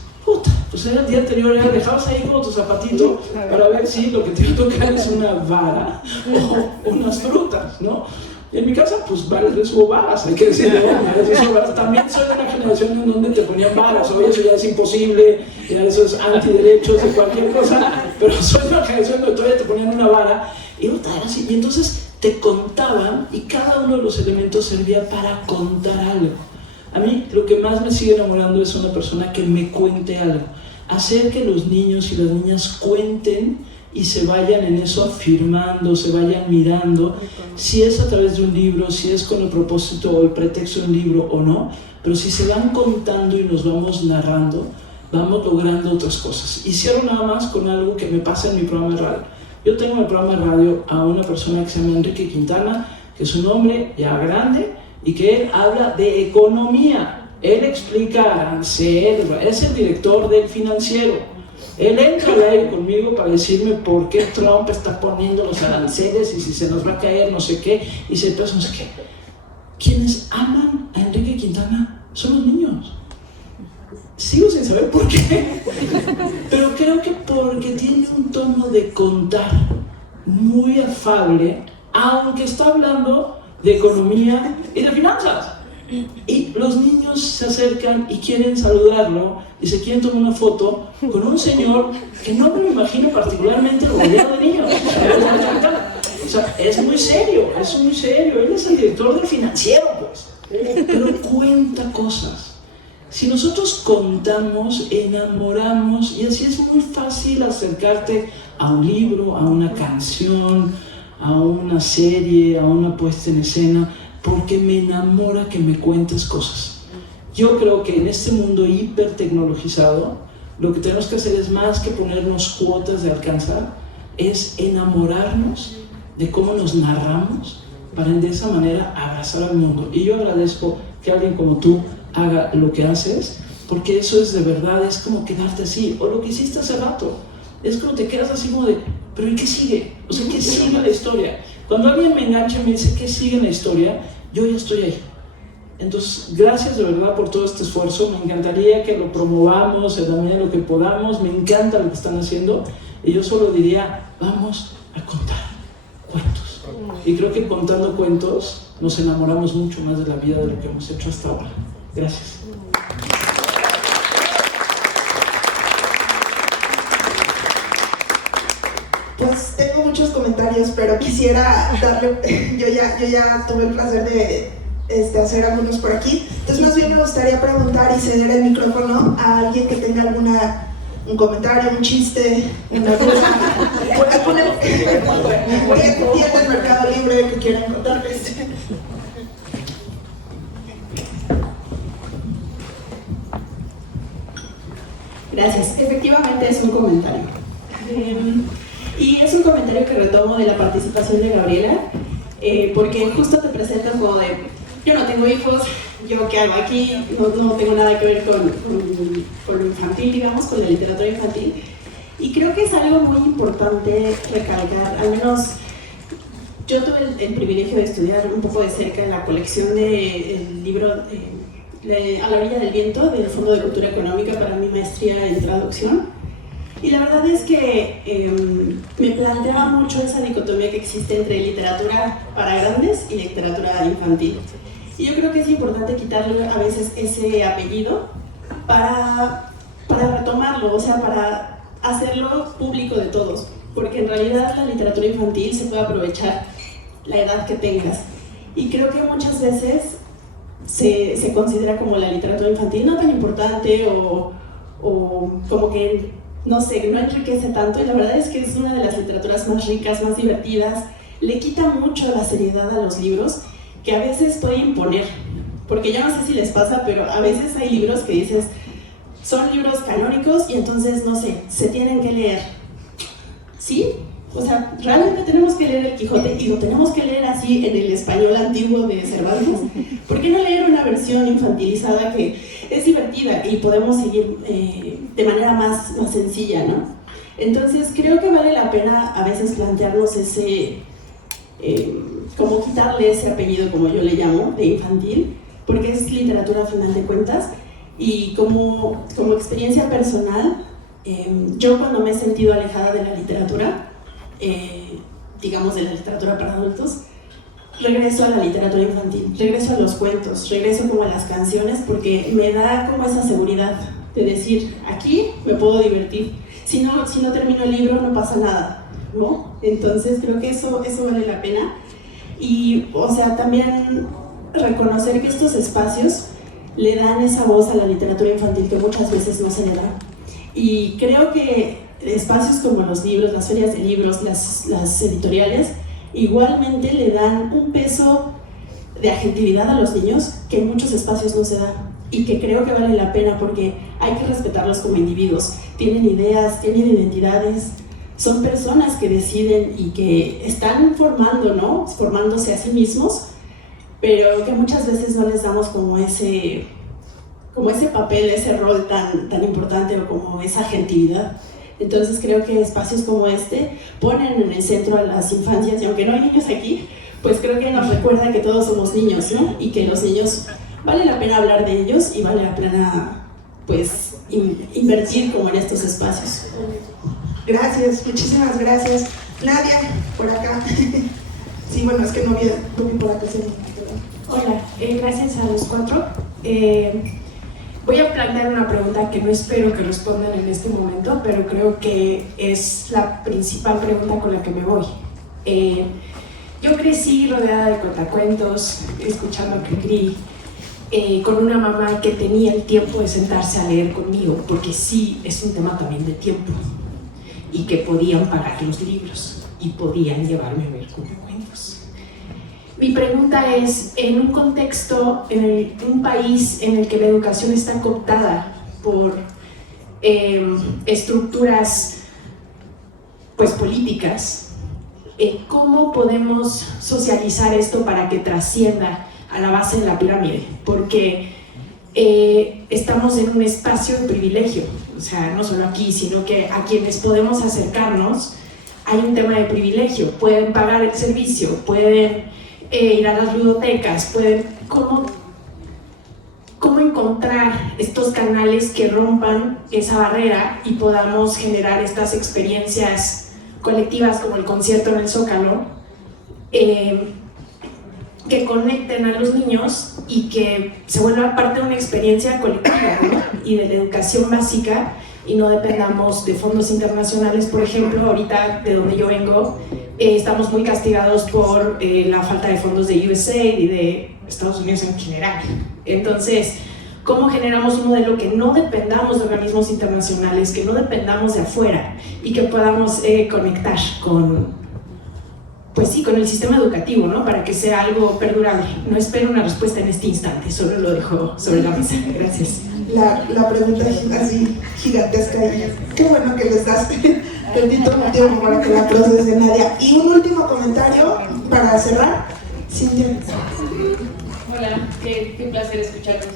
pues era el día anterior, dejabas ahí como tu zapatito para ver si lo que te iba a tocar es una vara o unas frutas, ¿no? Y en mi casa, pues varias veces hubo varas, hay que decirlo, también soy de una generación en donde te ponían varas, hoy eso ya es imposible, ya eso es antiderechos de cualquier cosa, pero soy de una generación donde todavía te ponían una vara, y era así, y entonces te contaban, y cada uno de los elementos servía para contar algo. A mí lo que más me sigue enamorando es una persona que me cuente algo, hacer que los niños y las niñas cuenten y se vayan en eso afirmando, se vayan mirando, si es a través de un libro, si es con el propósito o el pretexto de un libro o no, pero si se van contando y nos vamos narrando, vamos logrando otras cosas. Y cierro nada más con algo que me pasa en mi programa de radio. Yo tengo en el programa de radio a una persona que se llama Enrique Quintana, que es un hombre ya grande y que él habla de economía. Él explica aranceles, es el director del Financiero. Él entra al aire conmigo para decirme por qué Trump está poniendo los aranceles y si se nos va a caer no sé qué y si pasa no sé qué. Quienes aman a Enrique Quintana son los niños. Sigo sin saber por qué, pero creo que porque tiene un tono de contar muy afable, aunque está hablando de economía y de finanzas. Y los niños se acercan y quieren saludarlo y se quieren tomar una foto con un señor que no me lo imagino particularmente rodeado de niños. O sea, es muy serio, él es el director del Financiero, pues, pero cuenta cosas. Si nosotros contamos, enamoramos, y así es muy fácil acercarte a un libro, a una canción, a una serie, a una puesta en escena, porque me enamora que me cuentes cosas. Yo creo que en este mundo hipertecnologizado, lo que tenemos que hacer es más que ponernos cuotas de alcanzar, es enamorarnos de cómo nos narramos para de esa manera abrazar al mundo. Y yo agradezco que alguien como tú haga lo que haces, porque eso es de verdad, es como quedarte así, o lo que hiciste hace rato, es como te quedas así como de, pero ¿y qué sigue? O sea, ¿qué sigue en la historia? Cuando alguien me engancha y me dice, ¿qué sigue en la historia? Yo ya estoy ahí. Entonces, gracias de verdad por todo este esfuerzo. Me encantaría que lo promovamos en la medida de lo que podamos. Me encanta lo que están haciendo. Y yo solo diría, vamos a contar cuentos. Y creo que contando cuentos nos enamoramos mucho más de la vida de lo que hemos hecho hasta ahora. Gracias. Pues tengo muchos comentarios, pero quisiera darle, yo ya tuve el placer de hacer algunos por aquí, entonces más bien me gustaría preguntar y ceder el micrófono a alguien que tenga un comentario, un chiste, una tienda del Mercado Libre que quieran contarles. Gracias, efectivamente es un comentario. Y es un comentario que retomo de la participación de Gabriela, porque justo te presento como de, yo no tengo hijos, yo qué hago aquí, no tengo nada que ver con lo infantil, digamos, con la literatura infantil. Y creo que es algo muy importante recalcar, al menos yo tuve el privilegio de estudiar un poco de cerca la colección del libro A la orilla del viento del Fondo de Cultura Económica para mi maestría en traducción. Y la verdad es que me planteaba mucho esa dicotomía que existe entre literatura para grandes y literatura infantil. Y yo creo que es importante quitarle a veces ese apellido para retomarlo, o sea, para hacerlo público de todos. Porque en realidad la literatura infantil se puede aprovechar la edad que tengas. Y creo que muchas veces se considera como la literatura infantil no tan importante o como que no sé, no enriquece tanto, y la verdad es que es una de las literaturas más ricas, más divertidas, le quita mucho la seriedad a los libros, que a veces puede imponer, porque yo no sé si les pasa, pero a veces hay libros que dices, son libros canónicos y entonces, no sé, se tienen que leer. ¿Sí? O sea, realmente tenemos que leer el Quijote y lo tenemos que leer así en el español antiguo de Cervantes. ¿Por qué no leer una versión infantilizada que es divertida y podemos seguir de manera más sencilla, ¿no? Entonces creo que vale la pena a veces plantearnos como quitarle ese apellido, como yo le llamo, de infantil, porque es literatura a final de cuentas. Y como experiencia personal, yo cuando me he sentido alejada de la literatura, digamos de la literatura para adultos, regreso a la literatura infantil, regreso a los cuentos, regreso como a las canciones, porque me da como esa seguridad de decir, aquí me puedo divertir, si no termino el libro no pasa nada, ¿no? Entonces creo que eso vale la pena. Y, o sea, también reconocer que estos espacios le dan esa voz a la literatura infantil que muchas veces no se le da. Y creo que espacios como los libros, las ferias de libros, las editoriales, igualmente le dan un peso de agentividad a los niños que en muchos espacios no se da, y que creo que vale la pena porque hay que respetarlos como individuos. Tienen ideas, tienen identidades, son personas que deciden y que están formando, ¿no? Formándose a sí mismos, pero que muchas veces no les damos como ese papel, ese rol tan importante, o como esa agentividad. Entonces creo que espacios como este ponen en el centro a las infancias, y aunque no hay niños aquí, pues creo que nos recuerda que todos somos niños, ¿no? Y que los niños, vale la pena hablar de ellos y vale la pena, pues, invertir como en estos espacios. Gracias, muchísimas gracias. Nadia, por acá. Sí, bueno, es que no vi por acá. Hola, gracias a los cuatro. Voy a plantear una pregunta que no espero que respondan en este momento, pero creo que es la principal pregunta con la que me voy. Yo crecí rodeada de cuentacuentos, escuchando a Cricri, con una mamá que tenía el tiempo de sentarse a leer conmigo, porque sí es un tema también de tiempo, y que podían pagar los libros y podían llevarme a ver cuentacuentos. Mi pregunta es, en un contexto, en un país en el que la educación está cooptada por estructuras pues, políticas, ¿cómo podemos socializar esto para que trascienda a la base de la pirámide? Porque estamos en un espacio de privilegio, o sea, no solo aquí, sino que a quienes podemos acercarnos hay un tema de privilegio, pueden pagar el servicio, pueden ir a las ludotecas, pueden... ¿Cómo encontrar estos canales que rompan esa barrera y podamos generar estas experiencias colectivas como el concierto en el Zócalo, que conecten a los niños y que se vuelva parte de una experiencia colectiva, ¿no? Y de la educación básica, y no dependamos de fondos internacionales? Por ejemplo, ahorita de donde yo vengo, estamos muy castigados por la falta de fondos de USAID y de Estados Unidos en general. Entonces, ¿cómo generamos un modelo que no dependamos de organismos internacionales, que no dependamos de afuera y que podamos conectar con, pues sí, con el sistema educativo, ¿no? Para que sea algo perdurable? No espero una respuesta en este instante, solo lo dejo sobre la mesa. Gracias. La pregunta así gigantesca, y qué bueno que les das tantito tiempo para que la procese, Nadia. Y un último comentario para cerrar. Cintia. Hola, qué placer escucharlos.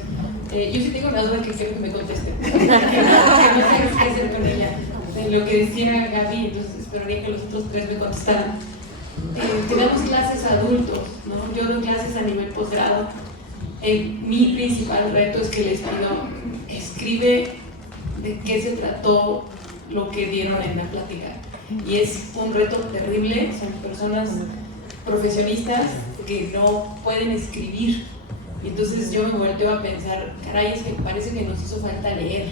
Yo sí tengo una duda que quiero que me contesten. No sé qué hacer con ella. En lo que decía Gaby, entonces esperaría que los otros tres me contestaran. Tenemos clases adultos, ¿no? Yo doy clases a nivel posgrado. Mi principal reto es que les pido, escribe de qué se trató lo que dieron en la plática. Y es un reto terrible, son personas profesionistas que no pueden escribir. Y entonces yo me volteo a pensar, caray, es que parece que nos hizo falta leer,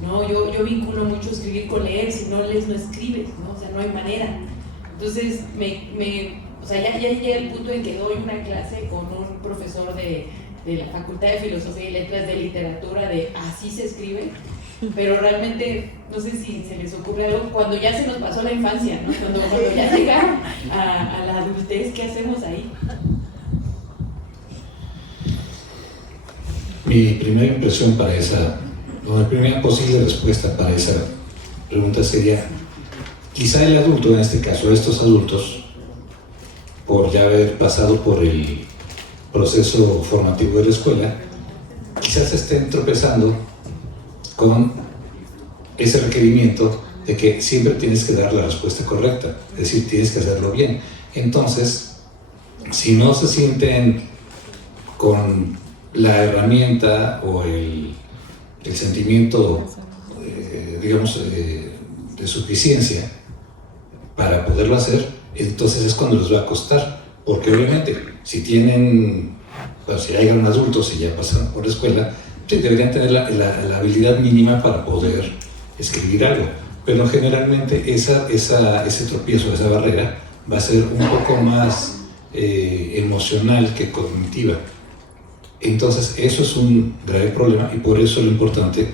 ¿no? Yo vinculo mucho escribir con leer, si no lees no escribes, ¿no? O sea, no hay manera. Entonces, o sea, ya llegué al punto en que doy una clase con un profesor de la Facultad de Filosofía y Letras de Literatura, de así se escribe, pero realmente no sé si se les ocurre algo cuando ya se nos pasó la infancia, ¿no? Cuando ya llegaron a la adultez, ¿qué hacemos ahí? Mi primera impresión para mi primera posible respuesta para esa pregunta sería, quizá el adulto, en este caso estos adultos, por ya haber pasado por el proceso formativo de la escuela, quizás estén tropezando con ese requerimiento de que siempre tienes que dar la respuesta correcta, es decir, tienes que hacerlo bien. Entonces, si no se sienten con la herramienta o el sentimiento, digamos, de suficiencia para poderlo hacer, entonces es cuando les va a costar, porque obviamente si si ya eran adultos y ya pasaron por la escuela, sí, deberían tener la habilidad mínima para poder escribir algo, pero generalmente ese tropiezo, esa barrera va a ser un poco más emocional que cognitiva. Entonces eso es un grave problema, y por eso lo importante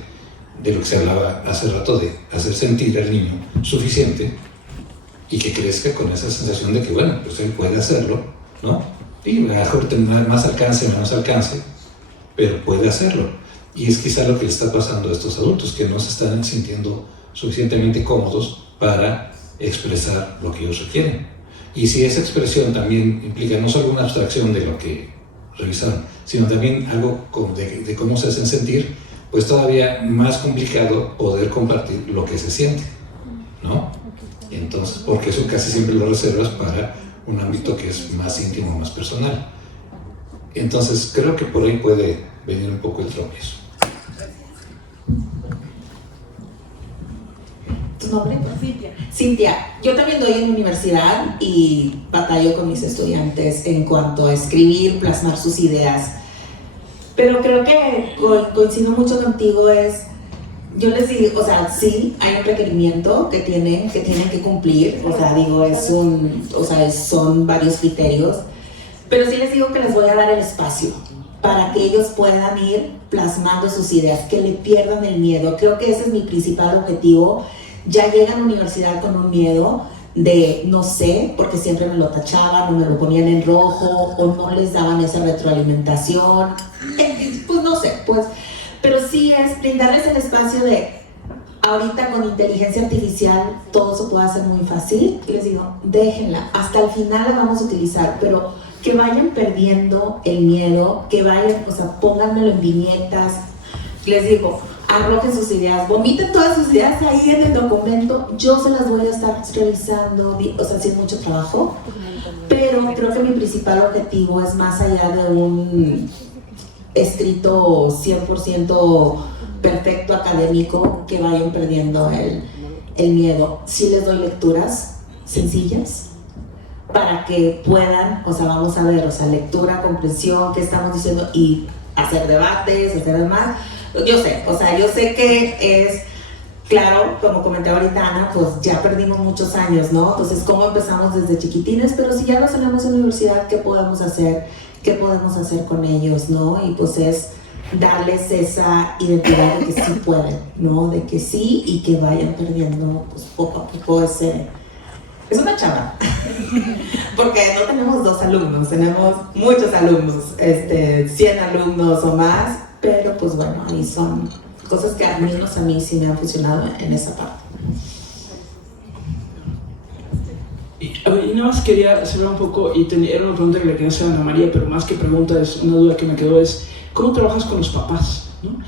de lo que se hablaba hace rato, de hacer sentir al niño suficiente y que crezca con esa sensación de que, bueno, pues él puede hacerlo, ¿no? Y a lo mejor tendrá más alcance, menos alcance, pero puede hacerlo. Y es quizá lo que le está pasando a estos adultos, que no se están sintiendo suficientemente cómodos para expresar lo que ellos requieren. Y si esa expresión también implica no solo una abstracción de lo que revisaron, sino también algo de cómo se hacen sentir, pues todavía más complicado poder compartir lo que se siente, ¿no? Entonces, porque eso casi siempre lo reservas para un ámbito que es más íntimo, más personal. Entonces, creo que por ahí puede venir un poco el tropiezo. ¿Tu nombre? Cintia. Yo también doy en universidad y batallo con mis estudiantes en cuanto a escribir, plasmar sus ideas. Pero creo que coincido mucho contigo, yo les digo, o sea, sí, hay un requerimiento que tienen que cumplir, o sea, digo, son varios criterios, pero sí les digo que les voy a dar el espacio para que ellos puedan ir plasmando sus ideas, que le pierdan el miedo. Creo que ese es mi principal objetivo. Ya llegan a la universidad con un miedo de no sé, porque siempre me lo tachaban o me lo ponían en rojo o no les daban esa retroalimentación, pues no sé, pues, pero sí es brindarles el espacio de ahorita con inteligencia artificial todo se puede hacer muy fácil, y les digo, déjenla, hasta el final la vamos a utilizar, pero que vayan perdiendo el miedo, que vayan, o sea, pónganmelo en viñetas, les digo, arrojen sus ideas, vomiten todas sus ideas ahí en el documento, yo se las voy a estar revisando, o sea, sí es mucho trabajo, pero creo que mi principal objetivo es más allá de un escrito 100% perfecto académico, que vayan perdiendo el miedo. Sí les doy lecturas sencillas para que puedan, o sea, vamos a ver, o sea, lectura, comprensión, qué estamos diciendo, y hacer debates, hacer demás. Yo sé que es, claro, como comenté ahorita Ana, pues ya perdimos muchos años, ¿no? Entonces, ¿cómo empezamos desde chiquitines? Pero si ya los tenemos en la universidad, ¿qué podemos hacer? ¿Qué podemos hacer con ellos, no? Y pues es darles esa identidad de que sí pueden, ¿no? De que sí, y que vayan perdiendo, pues poco a poco ese... Es una chava, porque no tenemos 2 alumnos, tenemos muchos alumnos, 100 alumnos o más, pero pues bueno, ahí son cosas que al menos a mí sí me han funcionado en esa parte. Y nada más quería hacer un poco, y era una pregunta que le quería hacer a Ana María, pero más que pregunta, es una duda que me quedó, es ¿cómo trabajas con los papás? ¿No?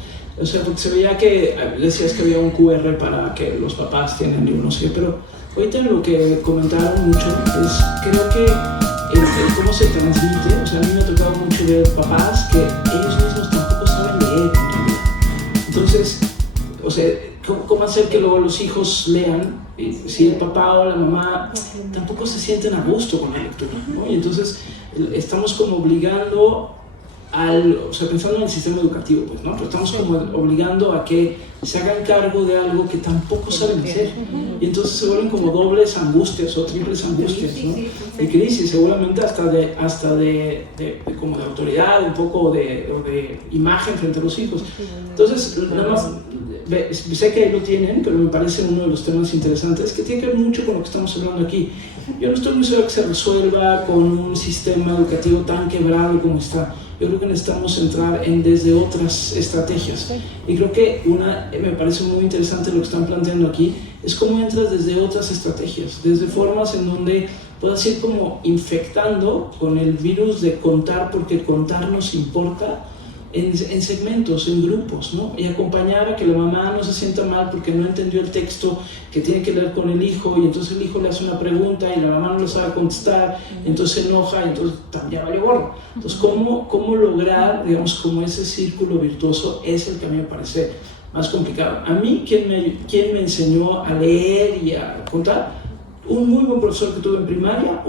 O sea, porque se veía que decías que había un QR para que los papás tienen, y no sé, pero ahorita lo que comentaron mucho es, creo que el cómo se transmite, o sea, a mí me ha tocado mucho ver papás que ellos mismos tampoco saben leer, en realidad. Entonces, o sea, ¿cómo hacer que luego los hijos lean si el papá o la mamá tampoco se sienten a gusto con la lectura, ¿no? Y entonces estamos como obligando o sea, pensando en el sistema educativo, pues, ¿no? Pero estamos como obligando a que se hagan cargo de algo que tampoco saben hacer, y entonces se vuelven como dobles angustias o triples angustias, ¿no? Y crisis, seguramente hasta de como de autoridad, un poco de imagen frente a los hijos. Entonces, nada más, sé que ahí lo tienen, pero me parece uno de los temas interesantes que tiene que ver mucho con lo que estamos hablando aquí. Yo no estoy muy seguro que se resuelva con un sistema educativo tan quebrado como está. Yo creo que necesitamos entrar desde otras estrategias, y creo que me parece muy interesante lo que están planteando aquí, es cómo entras desde otras estrategias, desde formas en donde puedas ir como infectando con el virus de contar, porque contar nos importa, en segmentos, en grupos, ¿no? Y acompañar a que la mamá no se sienta mal porque no entendió el texto que tiene que leer con el hijo, y entonces el hijo le hace una pregunta y la mamá no lo sabe contestar, y entonces se enoja, y entonces ya vale gorro. Entonces, ¿cómo lograr, digamos, como ese círculo virtuoso es el que a mí me parece más complicado? A mí, ¿quién me enseñó a leer y a contar? Un muy buen profesor que tuve en primaria,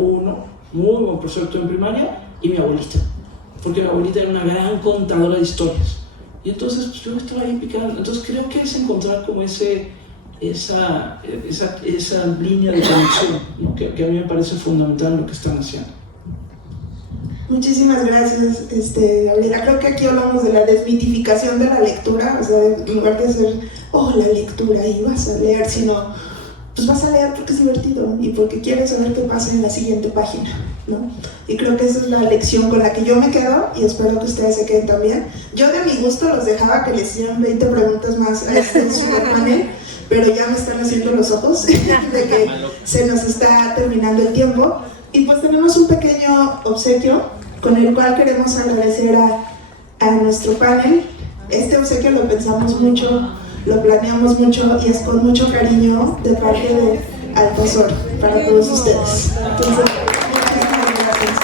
muy buen profesor que tuve en primaria, y mi abuelita. Porque mi abuelita era una gran contadora de historias, y entonces pues, yo estaba ahí picando. Entonces creo que es encontrar como esa línea de conexión, ¿no? que a mí me parece fundamental lo que están haciendo. Muchísimas gracias, Gabriela. Creo que aquí hablamos de la desmitificación de la lectura, o sea, en lugar de ser, la lectura y vas a leer, sino, pues vas a leer porque es divertido y porque quieres saber qué pasa en la siguiente página, ¿no? Y creo que esa es la lección con la que yo me quedo, y espero que ustedes se queden también. Yo de mi gusto los dejaba que les hicieran 20 preguntas más a este super panel, pero ya me están haciendo los ojos de que se nos está terminando el tiempo, y pues tenemos un pequeño obsequio con el cual queremos agradecer a nuestro panel. Este obsequio lo pensamos mucho, lo planeamos mucho, y es con mucho cariño de parte de Altazor para todos ustedes. Entonces, muchísimas gracias.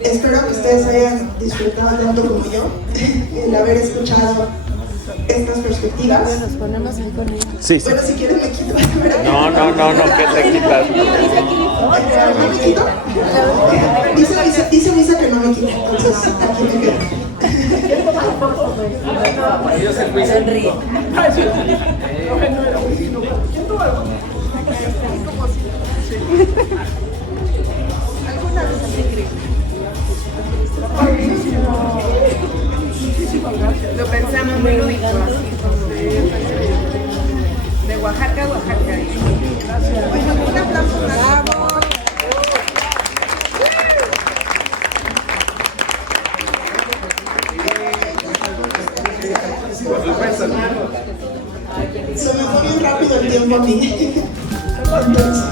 Espero que ustedes hayan disfrutado tanto como yo el haber escuchado estas perspectivas. Nos ponemos ahí con ella. Sí, sí. Bueno, si quieren me quito. No, ¿qué te quitas? ¿No me quito? Dice Misa que no me quito, entonces aquí me quedo. Sonríe. Lo pensamos muy rico, de Oaxaca. Bueno, un aplauso. ¡Bravo! Se me fue bien rápido el tiempo a mí. Entonces,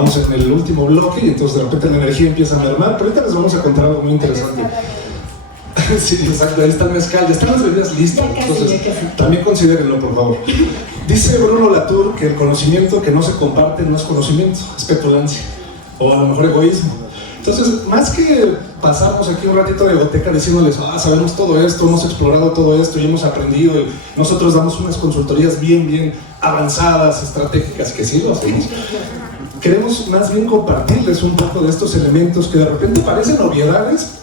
vamos en el último bloque y entonces de repente la energía empieza a mermar, pero ahorita les vamos a contar algo muy interesante. Sí, exacto, ahí está el mezcal, ya están las bebidas listas, entonces también considérenlo, por favor. Dice Bruno Latour que el conocimiento que no se comparte no es conocimiento, es petulancia, o a lo mejor egoísmo. Entonces, más que pasarnos aquí un ratito de boteca diciéndoles, sabemos todo esto, hemos explorado todo esto y hemos aprendido, y nosotros damos unas consultorías bien avanzadas, estratégicas, que sí lo hacemos. Queremos más bien compartirles un poco de estos elementos que de repente parecen obviedades,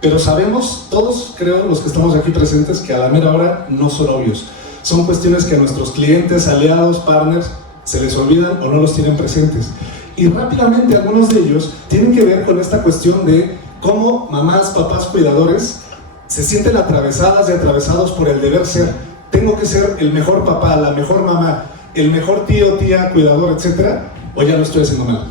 pero sabemos todos, creo, los que estamos aquí presentes, que a la mera hora no son obvios. Son cuestiones que a nuestros clientes, aliados, partners, se les olvidan o no los tienen presentes. Y rápidamente algunos de ellos tienen que ver con esta cuestión de cómo mamás, papás, cuidadores se sienten atravesadas y atravesados por el deber ser. Tengo que ser el mejor papá, la mejor mamá, el mejor tío, tía, cuidador, etc. O ya lo estoy haciendo mal.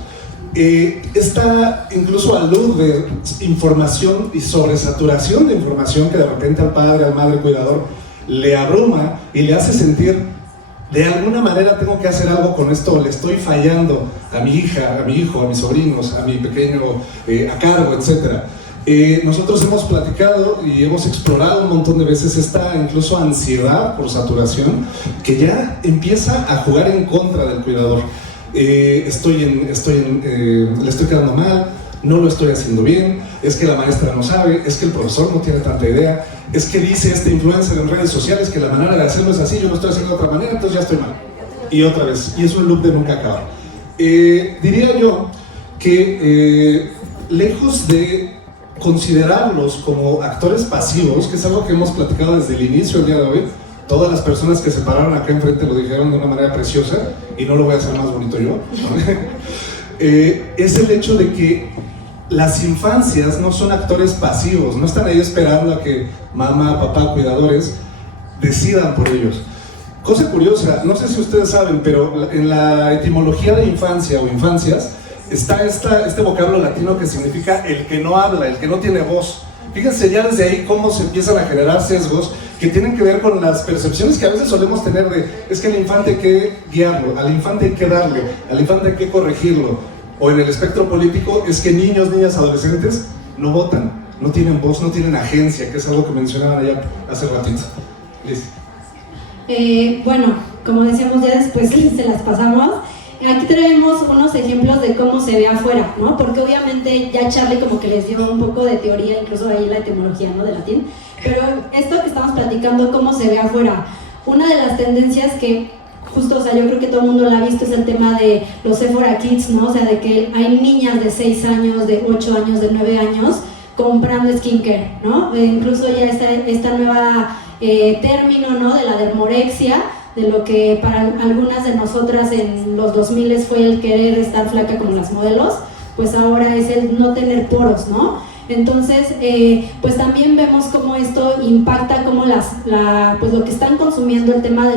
Esta incluso a luz de información y sobresaturación de información que de repente al padre, al madre, cuidador le abruma y le hace sentir de alguna manera tengo que hacer algo con esto, le estoy fallando a mi hija, a mi hijo, a mis sobrinos, a mi pequeño a cargo, etc. Nosotros hemos platicado y hemos explorado un montón de veces esta incluso ansiedad por saturación que ya empieza a jugar en contra del cuidador. Le estoy quedando mal, no lo estoy haciendo bien, es que la maestra no sabe, es que el profesor no tiene tanta idea, es que dice este influencer en redes sociales que la manera de hacerlo es así, yo lo estoy haciendo de otra manera, entonces ya estoy mal. Y otra vez, y es un loop de nunca acabar. Diría yo que lejos de considerarlos como actores pasivos, que es algo que hemos platicado desde el inicio del día de hoy, todas las personas que se pararon acá enfrente lo dijeron de una manera preciosa, y no lo voy a hacer más bonito yo, es el hecho de que las infancias no son actores pasivos, no están ahí esperando a que mamá, papá, cuidadores decidan por ellos. Cosa curiosa, no sé si ustedes saben, pero en la etimología de infancia o infancias está este vocablo latino que significa el que no habla, el que no tiene voz. Fíjense ya desde ahí cómo se empiezan a generar sesgos que tienen que ver con las percepciones que a veces solemos tener de es que al infante hay que guiarlo, al infante hay que darle, al infante hay que corregirlo. O en el espectro político es que niños, niñas, adolescentes no votan, no tienen voz, no tienen agencia, que es algo que mencionaban allá hace ratito. Liz. Bueno, como decíamos ya después se las pasamos. Aquí traemos unos ejemplos de cómo se ve afuera, ¿no? Porque obviamente ya Charlie como que les dio un poco de teoría, incluso ahí la etimología, ¿no? De latín. Pero esto que estamos platicando, cómo se ve afuera. Una de las tendencias que justo, o sea, yo creo que todo el mundo la ha visto es el tema de los Sephora Kids, ¿no? O sea, de que hay niñas de 6 años, de 8 años, de 9 años comprando skincare, ¿no? Incluso ya esta nueva término, ¿no? De la dermorexia, de lo que para algunas de nosotras en los 2000 fue el querer estar flaca como las modelos, pues ahora es el no tener poros, ¿no? Entonces, pues también vemos cómo esto impacta, cómo pues lo que están consumiendo el tema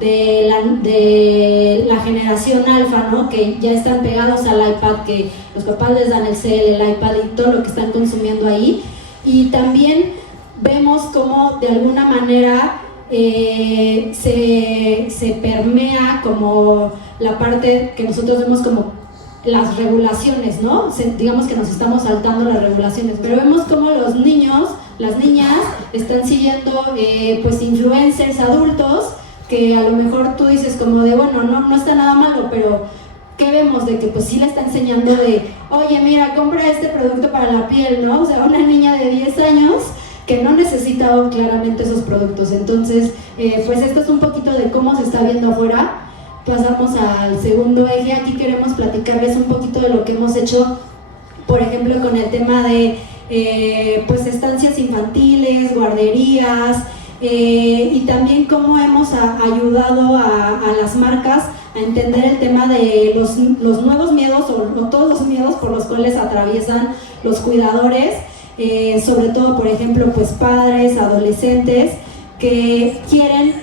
de la generación alfa, ¿no? Que ya están pegados al iPad, que los papás les dan el cel, el iPad y todo lo que están consumiendo ahí. Y también vemos cómo de alguna manera se permea como la parte que nosotros vemos como las regulaciones, ¿no? Digamos que nos estamos saltando las regulaciones, pero vemos como los niños, las niñas están siguiendo pues influencers adultos que a lo mejor tú dices como de bueno, no está nada malo, pero ¿qué vemos? De que pues sí le está enseñando de oye mira, compra este producto para la piel, ¿no? O sea, una niña de 10 años que no necesita claramente esos productos. Entonces, pues esto es un poquito de cómo se está viendo afuera. Pasamos al segundo eje. Aquí queremos platicarles un poquito de lo que hemos hecho, por ejemplo, con el tema de pues estancias infantiles, guarderías, y también cómo hemos ayudado a las marcas a entender el tema de los nuevos miedos o todos los miedos por los cuales atraviesan los cuidadores, sobre todo, por ejemplo, pues padres, adolescentes que quieren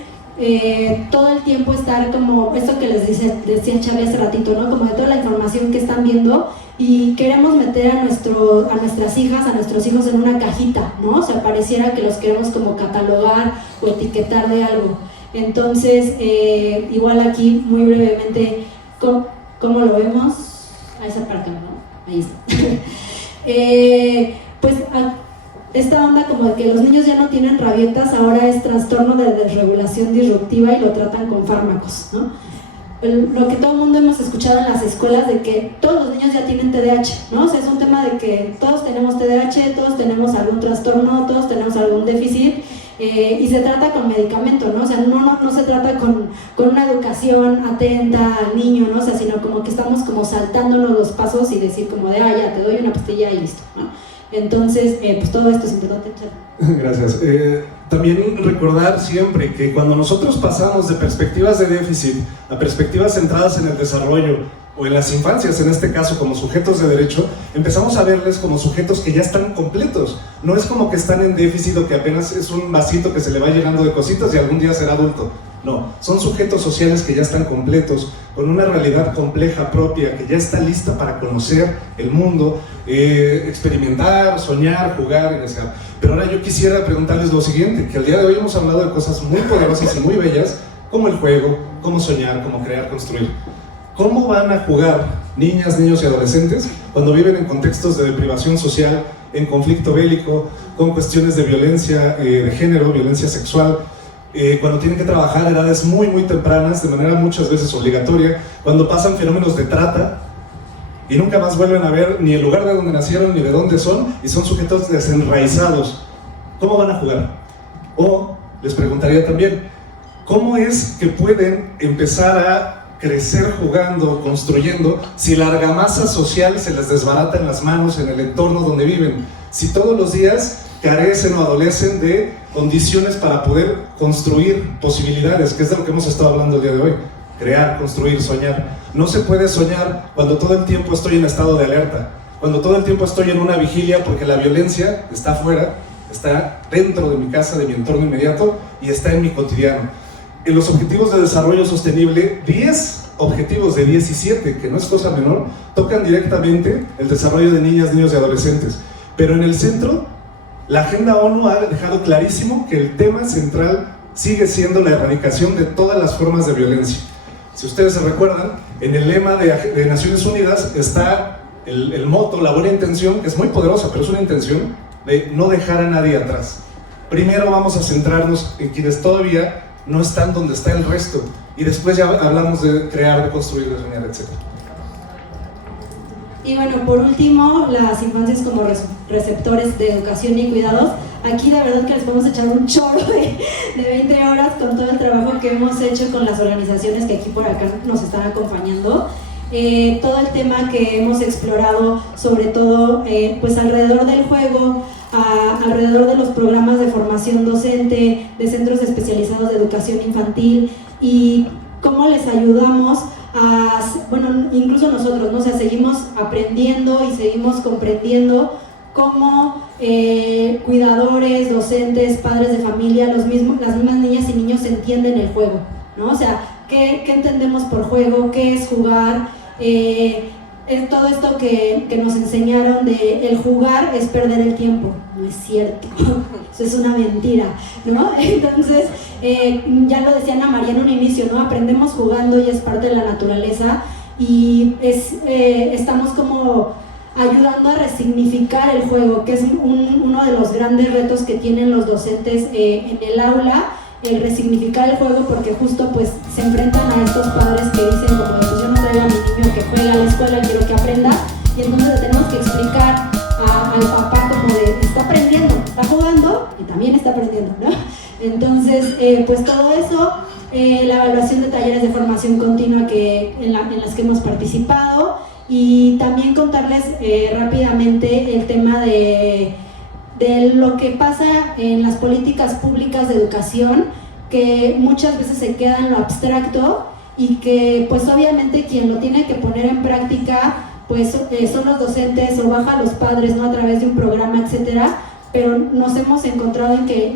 todo el tiempo estar como esto que les decía Charlie hace ratito, ¿no? Como de toda la información que están viendo, y queremos meter a nuestras hijas, a nuestros hijos en una cajita, ¿no? O sea, pareciera que los queremos como catalogar o etiquetar de algo. Entonces, igual aquí muy brevemente, ¿cómo lo vemos? Ahí está para acá, ¿no? Ahí está. Pues esta onda como de que los niños ya no tienen rabietas, ahora es trastorno de desregulación disruptiva y lo tratan con fármacos, ¿no? Lo que todo el mundo hemos escuchado en las escuelas de que todos los niños ya tienen TDAH, ¿no? O sea, es un tema de que todos tenemos TDAH, todos tenemos algún trastorno, todos tenemos algún déficit, y se trata con medicamento, ¿no? O sea, no se trata con una educación atenta al niño, ¿no? O sea, sino como que estamos como saltándonos los pasos y decir como de, ya, te doy una pastilla y listo, ¿no? Entonces, pues todo esto es importante. Gracias. También recordar siempre que cuando nosotros pasamos de perspectivas de déficit a perspectivas centradas en el desarrollo o en las infancias, en este caso como sujetos de derecho, empezamos a verles como sujetos que ya están completos. No es como que están en déficit o que apenas es un vasito que se le va llenando de cositas y algún día será adulto. No, son sujetos sociales que ya están completos, con una realidad compleja propia, que ya está lista para conocer el mundo, experimentar, soñar, jugar y desear. Pero ahora yo quisiera preguntarles lo siguiente, que el día de hoy hemos hablado de cosas muy poderosas y muy bellas, como el juego, cómo soñar, cómo crear, construir. ¿Cómo van a jugar niñas, niños y adolescentes cuando viven en contextos de deprivación social, en conflicto bélico, con cuestiones de violencia de género, violencia sexual? Cuando tienen que trabajar a edades muy tempranas, de manera muchas veces obligatoria, cuando pasan fenómenos de trata y nunca más vuelven a ver ni el lugar de donde nacieron ni de dónde son, y son sujetos desenraizados. ¿Cómo van a jugar? O les preguntaría también, ¿cómo es que pueden empezar a crecer jugando, construyendo, si la argamasa social se les desbarata en las manos, en el entorno donde viven? Si todos los días carecen o adolecen de condiciones para poder construir posibilidades, que es de lo que hemos estado hablando el día de hoy. Crear, construir, soñar. No se puede soñar cuando todo el tiempo estoy en estado de alerta, cuando todo el tiempo estoy en una vigilia porque la violencia está afuera, está dentro de mi casa, de mi entorno inmediato y está en mi cotidiano. En los Objetivos de Desarrollo Sostenible, 10 objetivos de 17, que no es cosa menor, tocan directamente el desarrollo de niñas, niños y adolescentes. Pero en el centro, la Agenda ONU ha dejado clarísimo que el tema central sigue siendo la erradicación de todas las formas de violencia. Si ustedes se recuerdan, en el lema de Naciones Unidas está el moto, la buena intención, que es muy poderosa, pero es una intención de no dejar a nadie atrás. Primero vamos a centrarnos en quienes todavía no están donde está el resto, y después ya hablamos de crear, de construir, de soñar, etc. Y bueno, por último, las infancias como receptores de educación y cuidados. Aquí de verdad que les podemos echar un chorro de 20 horas con todo el trabajo que hemos hecho con las organizaciones que aquí por acá nos están acompañando. Todo el tema que hemos explorado, sobre todo pues alrededor del juego, alrededor de los programas de formación docente, de centros especializados de educación infantil, y cómo les ayudamos bueno, incluso nosotros, ¿no? O sea, seguimos aprendiendo y seguimos comprendiendo cómo cuidadores, docentes, padres de familia, las mismas niñas y niños entienden el juego, ¿no? O sea, ¿qué entendemos por juego? ¿Qué es jugar? Todo esto que nos enseñaron de el jugar es perder el tiempo. No es cierto, eso es una mentira, ¿no? Entonces, ya lo decía Ana María en un inicio, ¿no? Aprendemos jugando y es parte de la naturaleza, y estamos como ayudando a resignificar el juego, que es uno de los grandes retos que tienen los docentes en el aula, el resignificar el juego, porque justo pues se enfrentan a estos padres que dicen como pues yo no traigo a mi niño que juega a la escuela, quiero que aprenda, y entonces le tenemos que explicar al papá como de está aprendiendo, está jugando y también está aprendiendo, ¿no? Entonces pues todo eso, la evaluación de talleres de formación continua en las que hemos participado, y también contarles rápidamente el tema de lo que pasa en las políticas públicas de educación, que muchas veces se queda en lo abstracto y que pues obviamente quien lo tiene que poner en práctica pues son los docentes o baja los padres, ¿no? A través de un programa, etcétera, pero nos hemos encontrado en que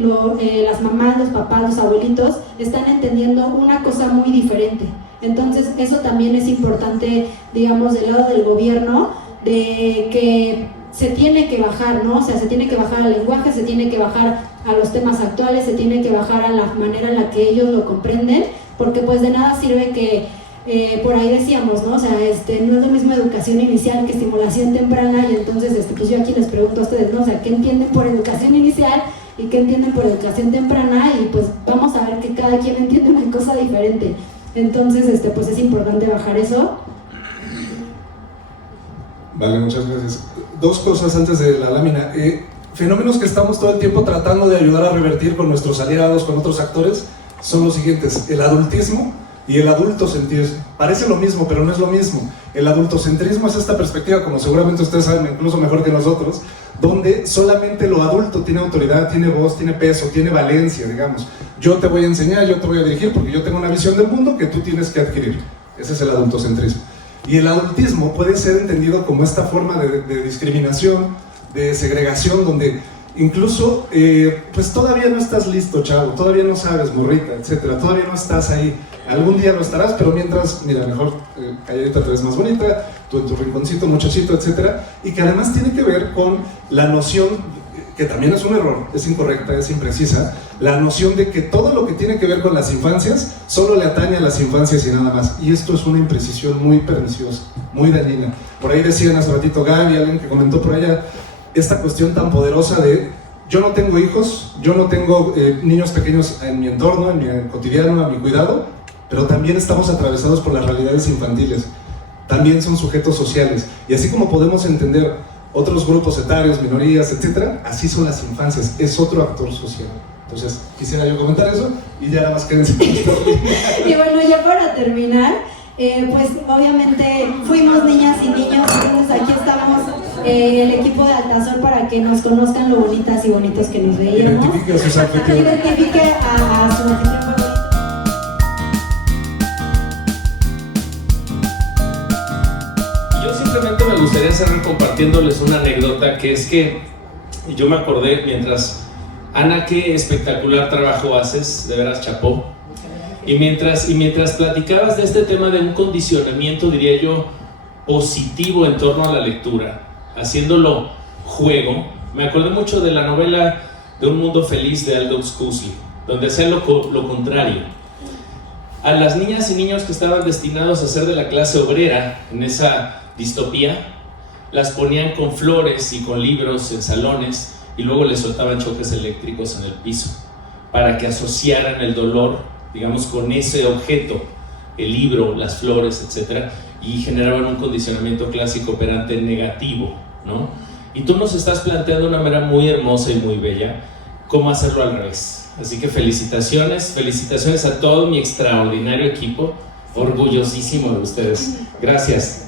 las mamás, los papás, los abuelitos están entendiendo una cosa muy diferente. Entonces eso también es importante, digamos, del lado del gobierno, de que se tiene que bajar, ¿no? O sea, se tiene que bajar al lenguaje, se tiene que bajar a los temas actuales, se tiene que bajar a la manera en la que ellos lo comprenden, porque pues de nada sirve que por ahí decíamos, ¿no? O sea, no es lo mismo educación inicial que estimulación temprana, y entonces pues yo aquí les pregunto a ustedes, ¿no? O sea, ¿qué entienden por educación inicial y qué entienden por educación temprana? Y pues vamos a ver que cada quien entiende una cosa diferente. Entonces, pues es importante bajar eso. Vale, muchas gracias. Dos cosas antes de la lámina. Fenómenos que estamos todo el tiempo tratando de ayudar a revertir con nuestros aliados, con otros actores, son los siguientes: el adultismo y el adultocentrismo. Parece lo mismo, pero no es lo mismo. El adultocentrismo es esta perspectiva, como seguramente ustedes saben incluso mejor que nosotros, donde solamente lo adulto tiene autoridad, tiene voz, tiene peso, tiene valencia, digamos. Yo te voy a enseñar, yo te voy a dirigir porque yo tengo una visión del mundo que tú tienes que adquirir. Ese es el adultocentrismo. Y el adultismo puede ser entendido como esta forma de discriminación, de segregación, donde incluso, pues todavía no estás listo, chavo, todavía no sabes, morrita, etcétera, todavía no estás ahí. Algún día lo estarás, pero mientras, mira, mejor calladita te ves más bonita, tú en tu rinconcito, muchachito, etcétera. Y que además tiene que ver con la noción, que también es un error, es incorrecta, es imprecisa, la noción de que todo lo que tiene que ver con las infancias solo le atañe a las infancias y nada más. Y esto es una imprecisión muy perniciosa, muy dañina. Por ahí decían hace ratito Gaby, alguien que comentó por allá, esta cuestión tan poderosa de: yo no tengo hijos, yo no tengo niños pequeños en mi entorno, en mi cotidiano, a mi cuidado, pero también estamos atravesados por las realidades infantiles, también son sujetos sociales, y así como podemos entender otros grupos etarios, minorías, etcétera, así son las infancias, es otro actor social. Entonces, quisiera yo comentar eso, y ya nada más quédense. Y bueno, ya para terminar, pues obviamente fuimos niñas y niños, entonces aquí estábamos el equipo de Altazor para que nos conozcan lo bonitas y bonitos que nos veíamos. Identifique a sus anfitriones. Identifique a su anfitrión favorito. Yo simplemente me gustaría cerrar compartiéndoles una anécdota, que es que yo me acordé mientras: Ana, qué espectacular trabajo haces, de veras, chapó. Y mientras platicabas de este tema de un condicionamiento, diría yo, positivo en torno a la lectura, haciéndolo juego, me acordé mucho de la novela de Un Mundo Feliz de Aldous Huxley, donde hacía lo contrario. A las niñas y niños que estaban destinados a ser de la clase obrera en esa distopía, las ponían con flores y con libros en salones, y luego les soltaban choques eléctricos en el piso para que asociaran el dolor, digamos, con ese objeto, el libro, las flores, etc., y generaban un condicionamiento clásico operante negativo, ¿no? Y tú nos estás planteando de una manera muy hermosa y muy bella cómo hacerlo al revés. Así que felicitaciones a todo mi extraordinario equipo, orgullosísimo de ustedes. Gracias.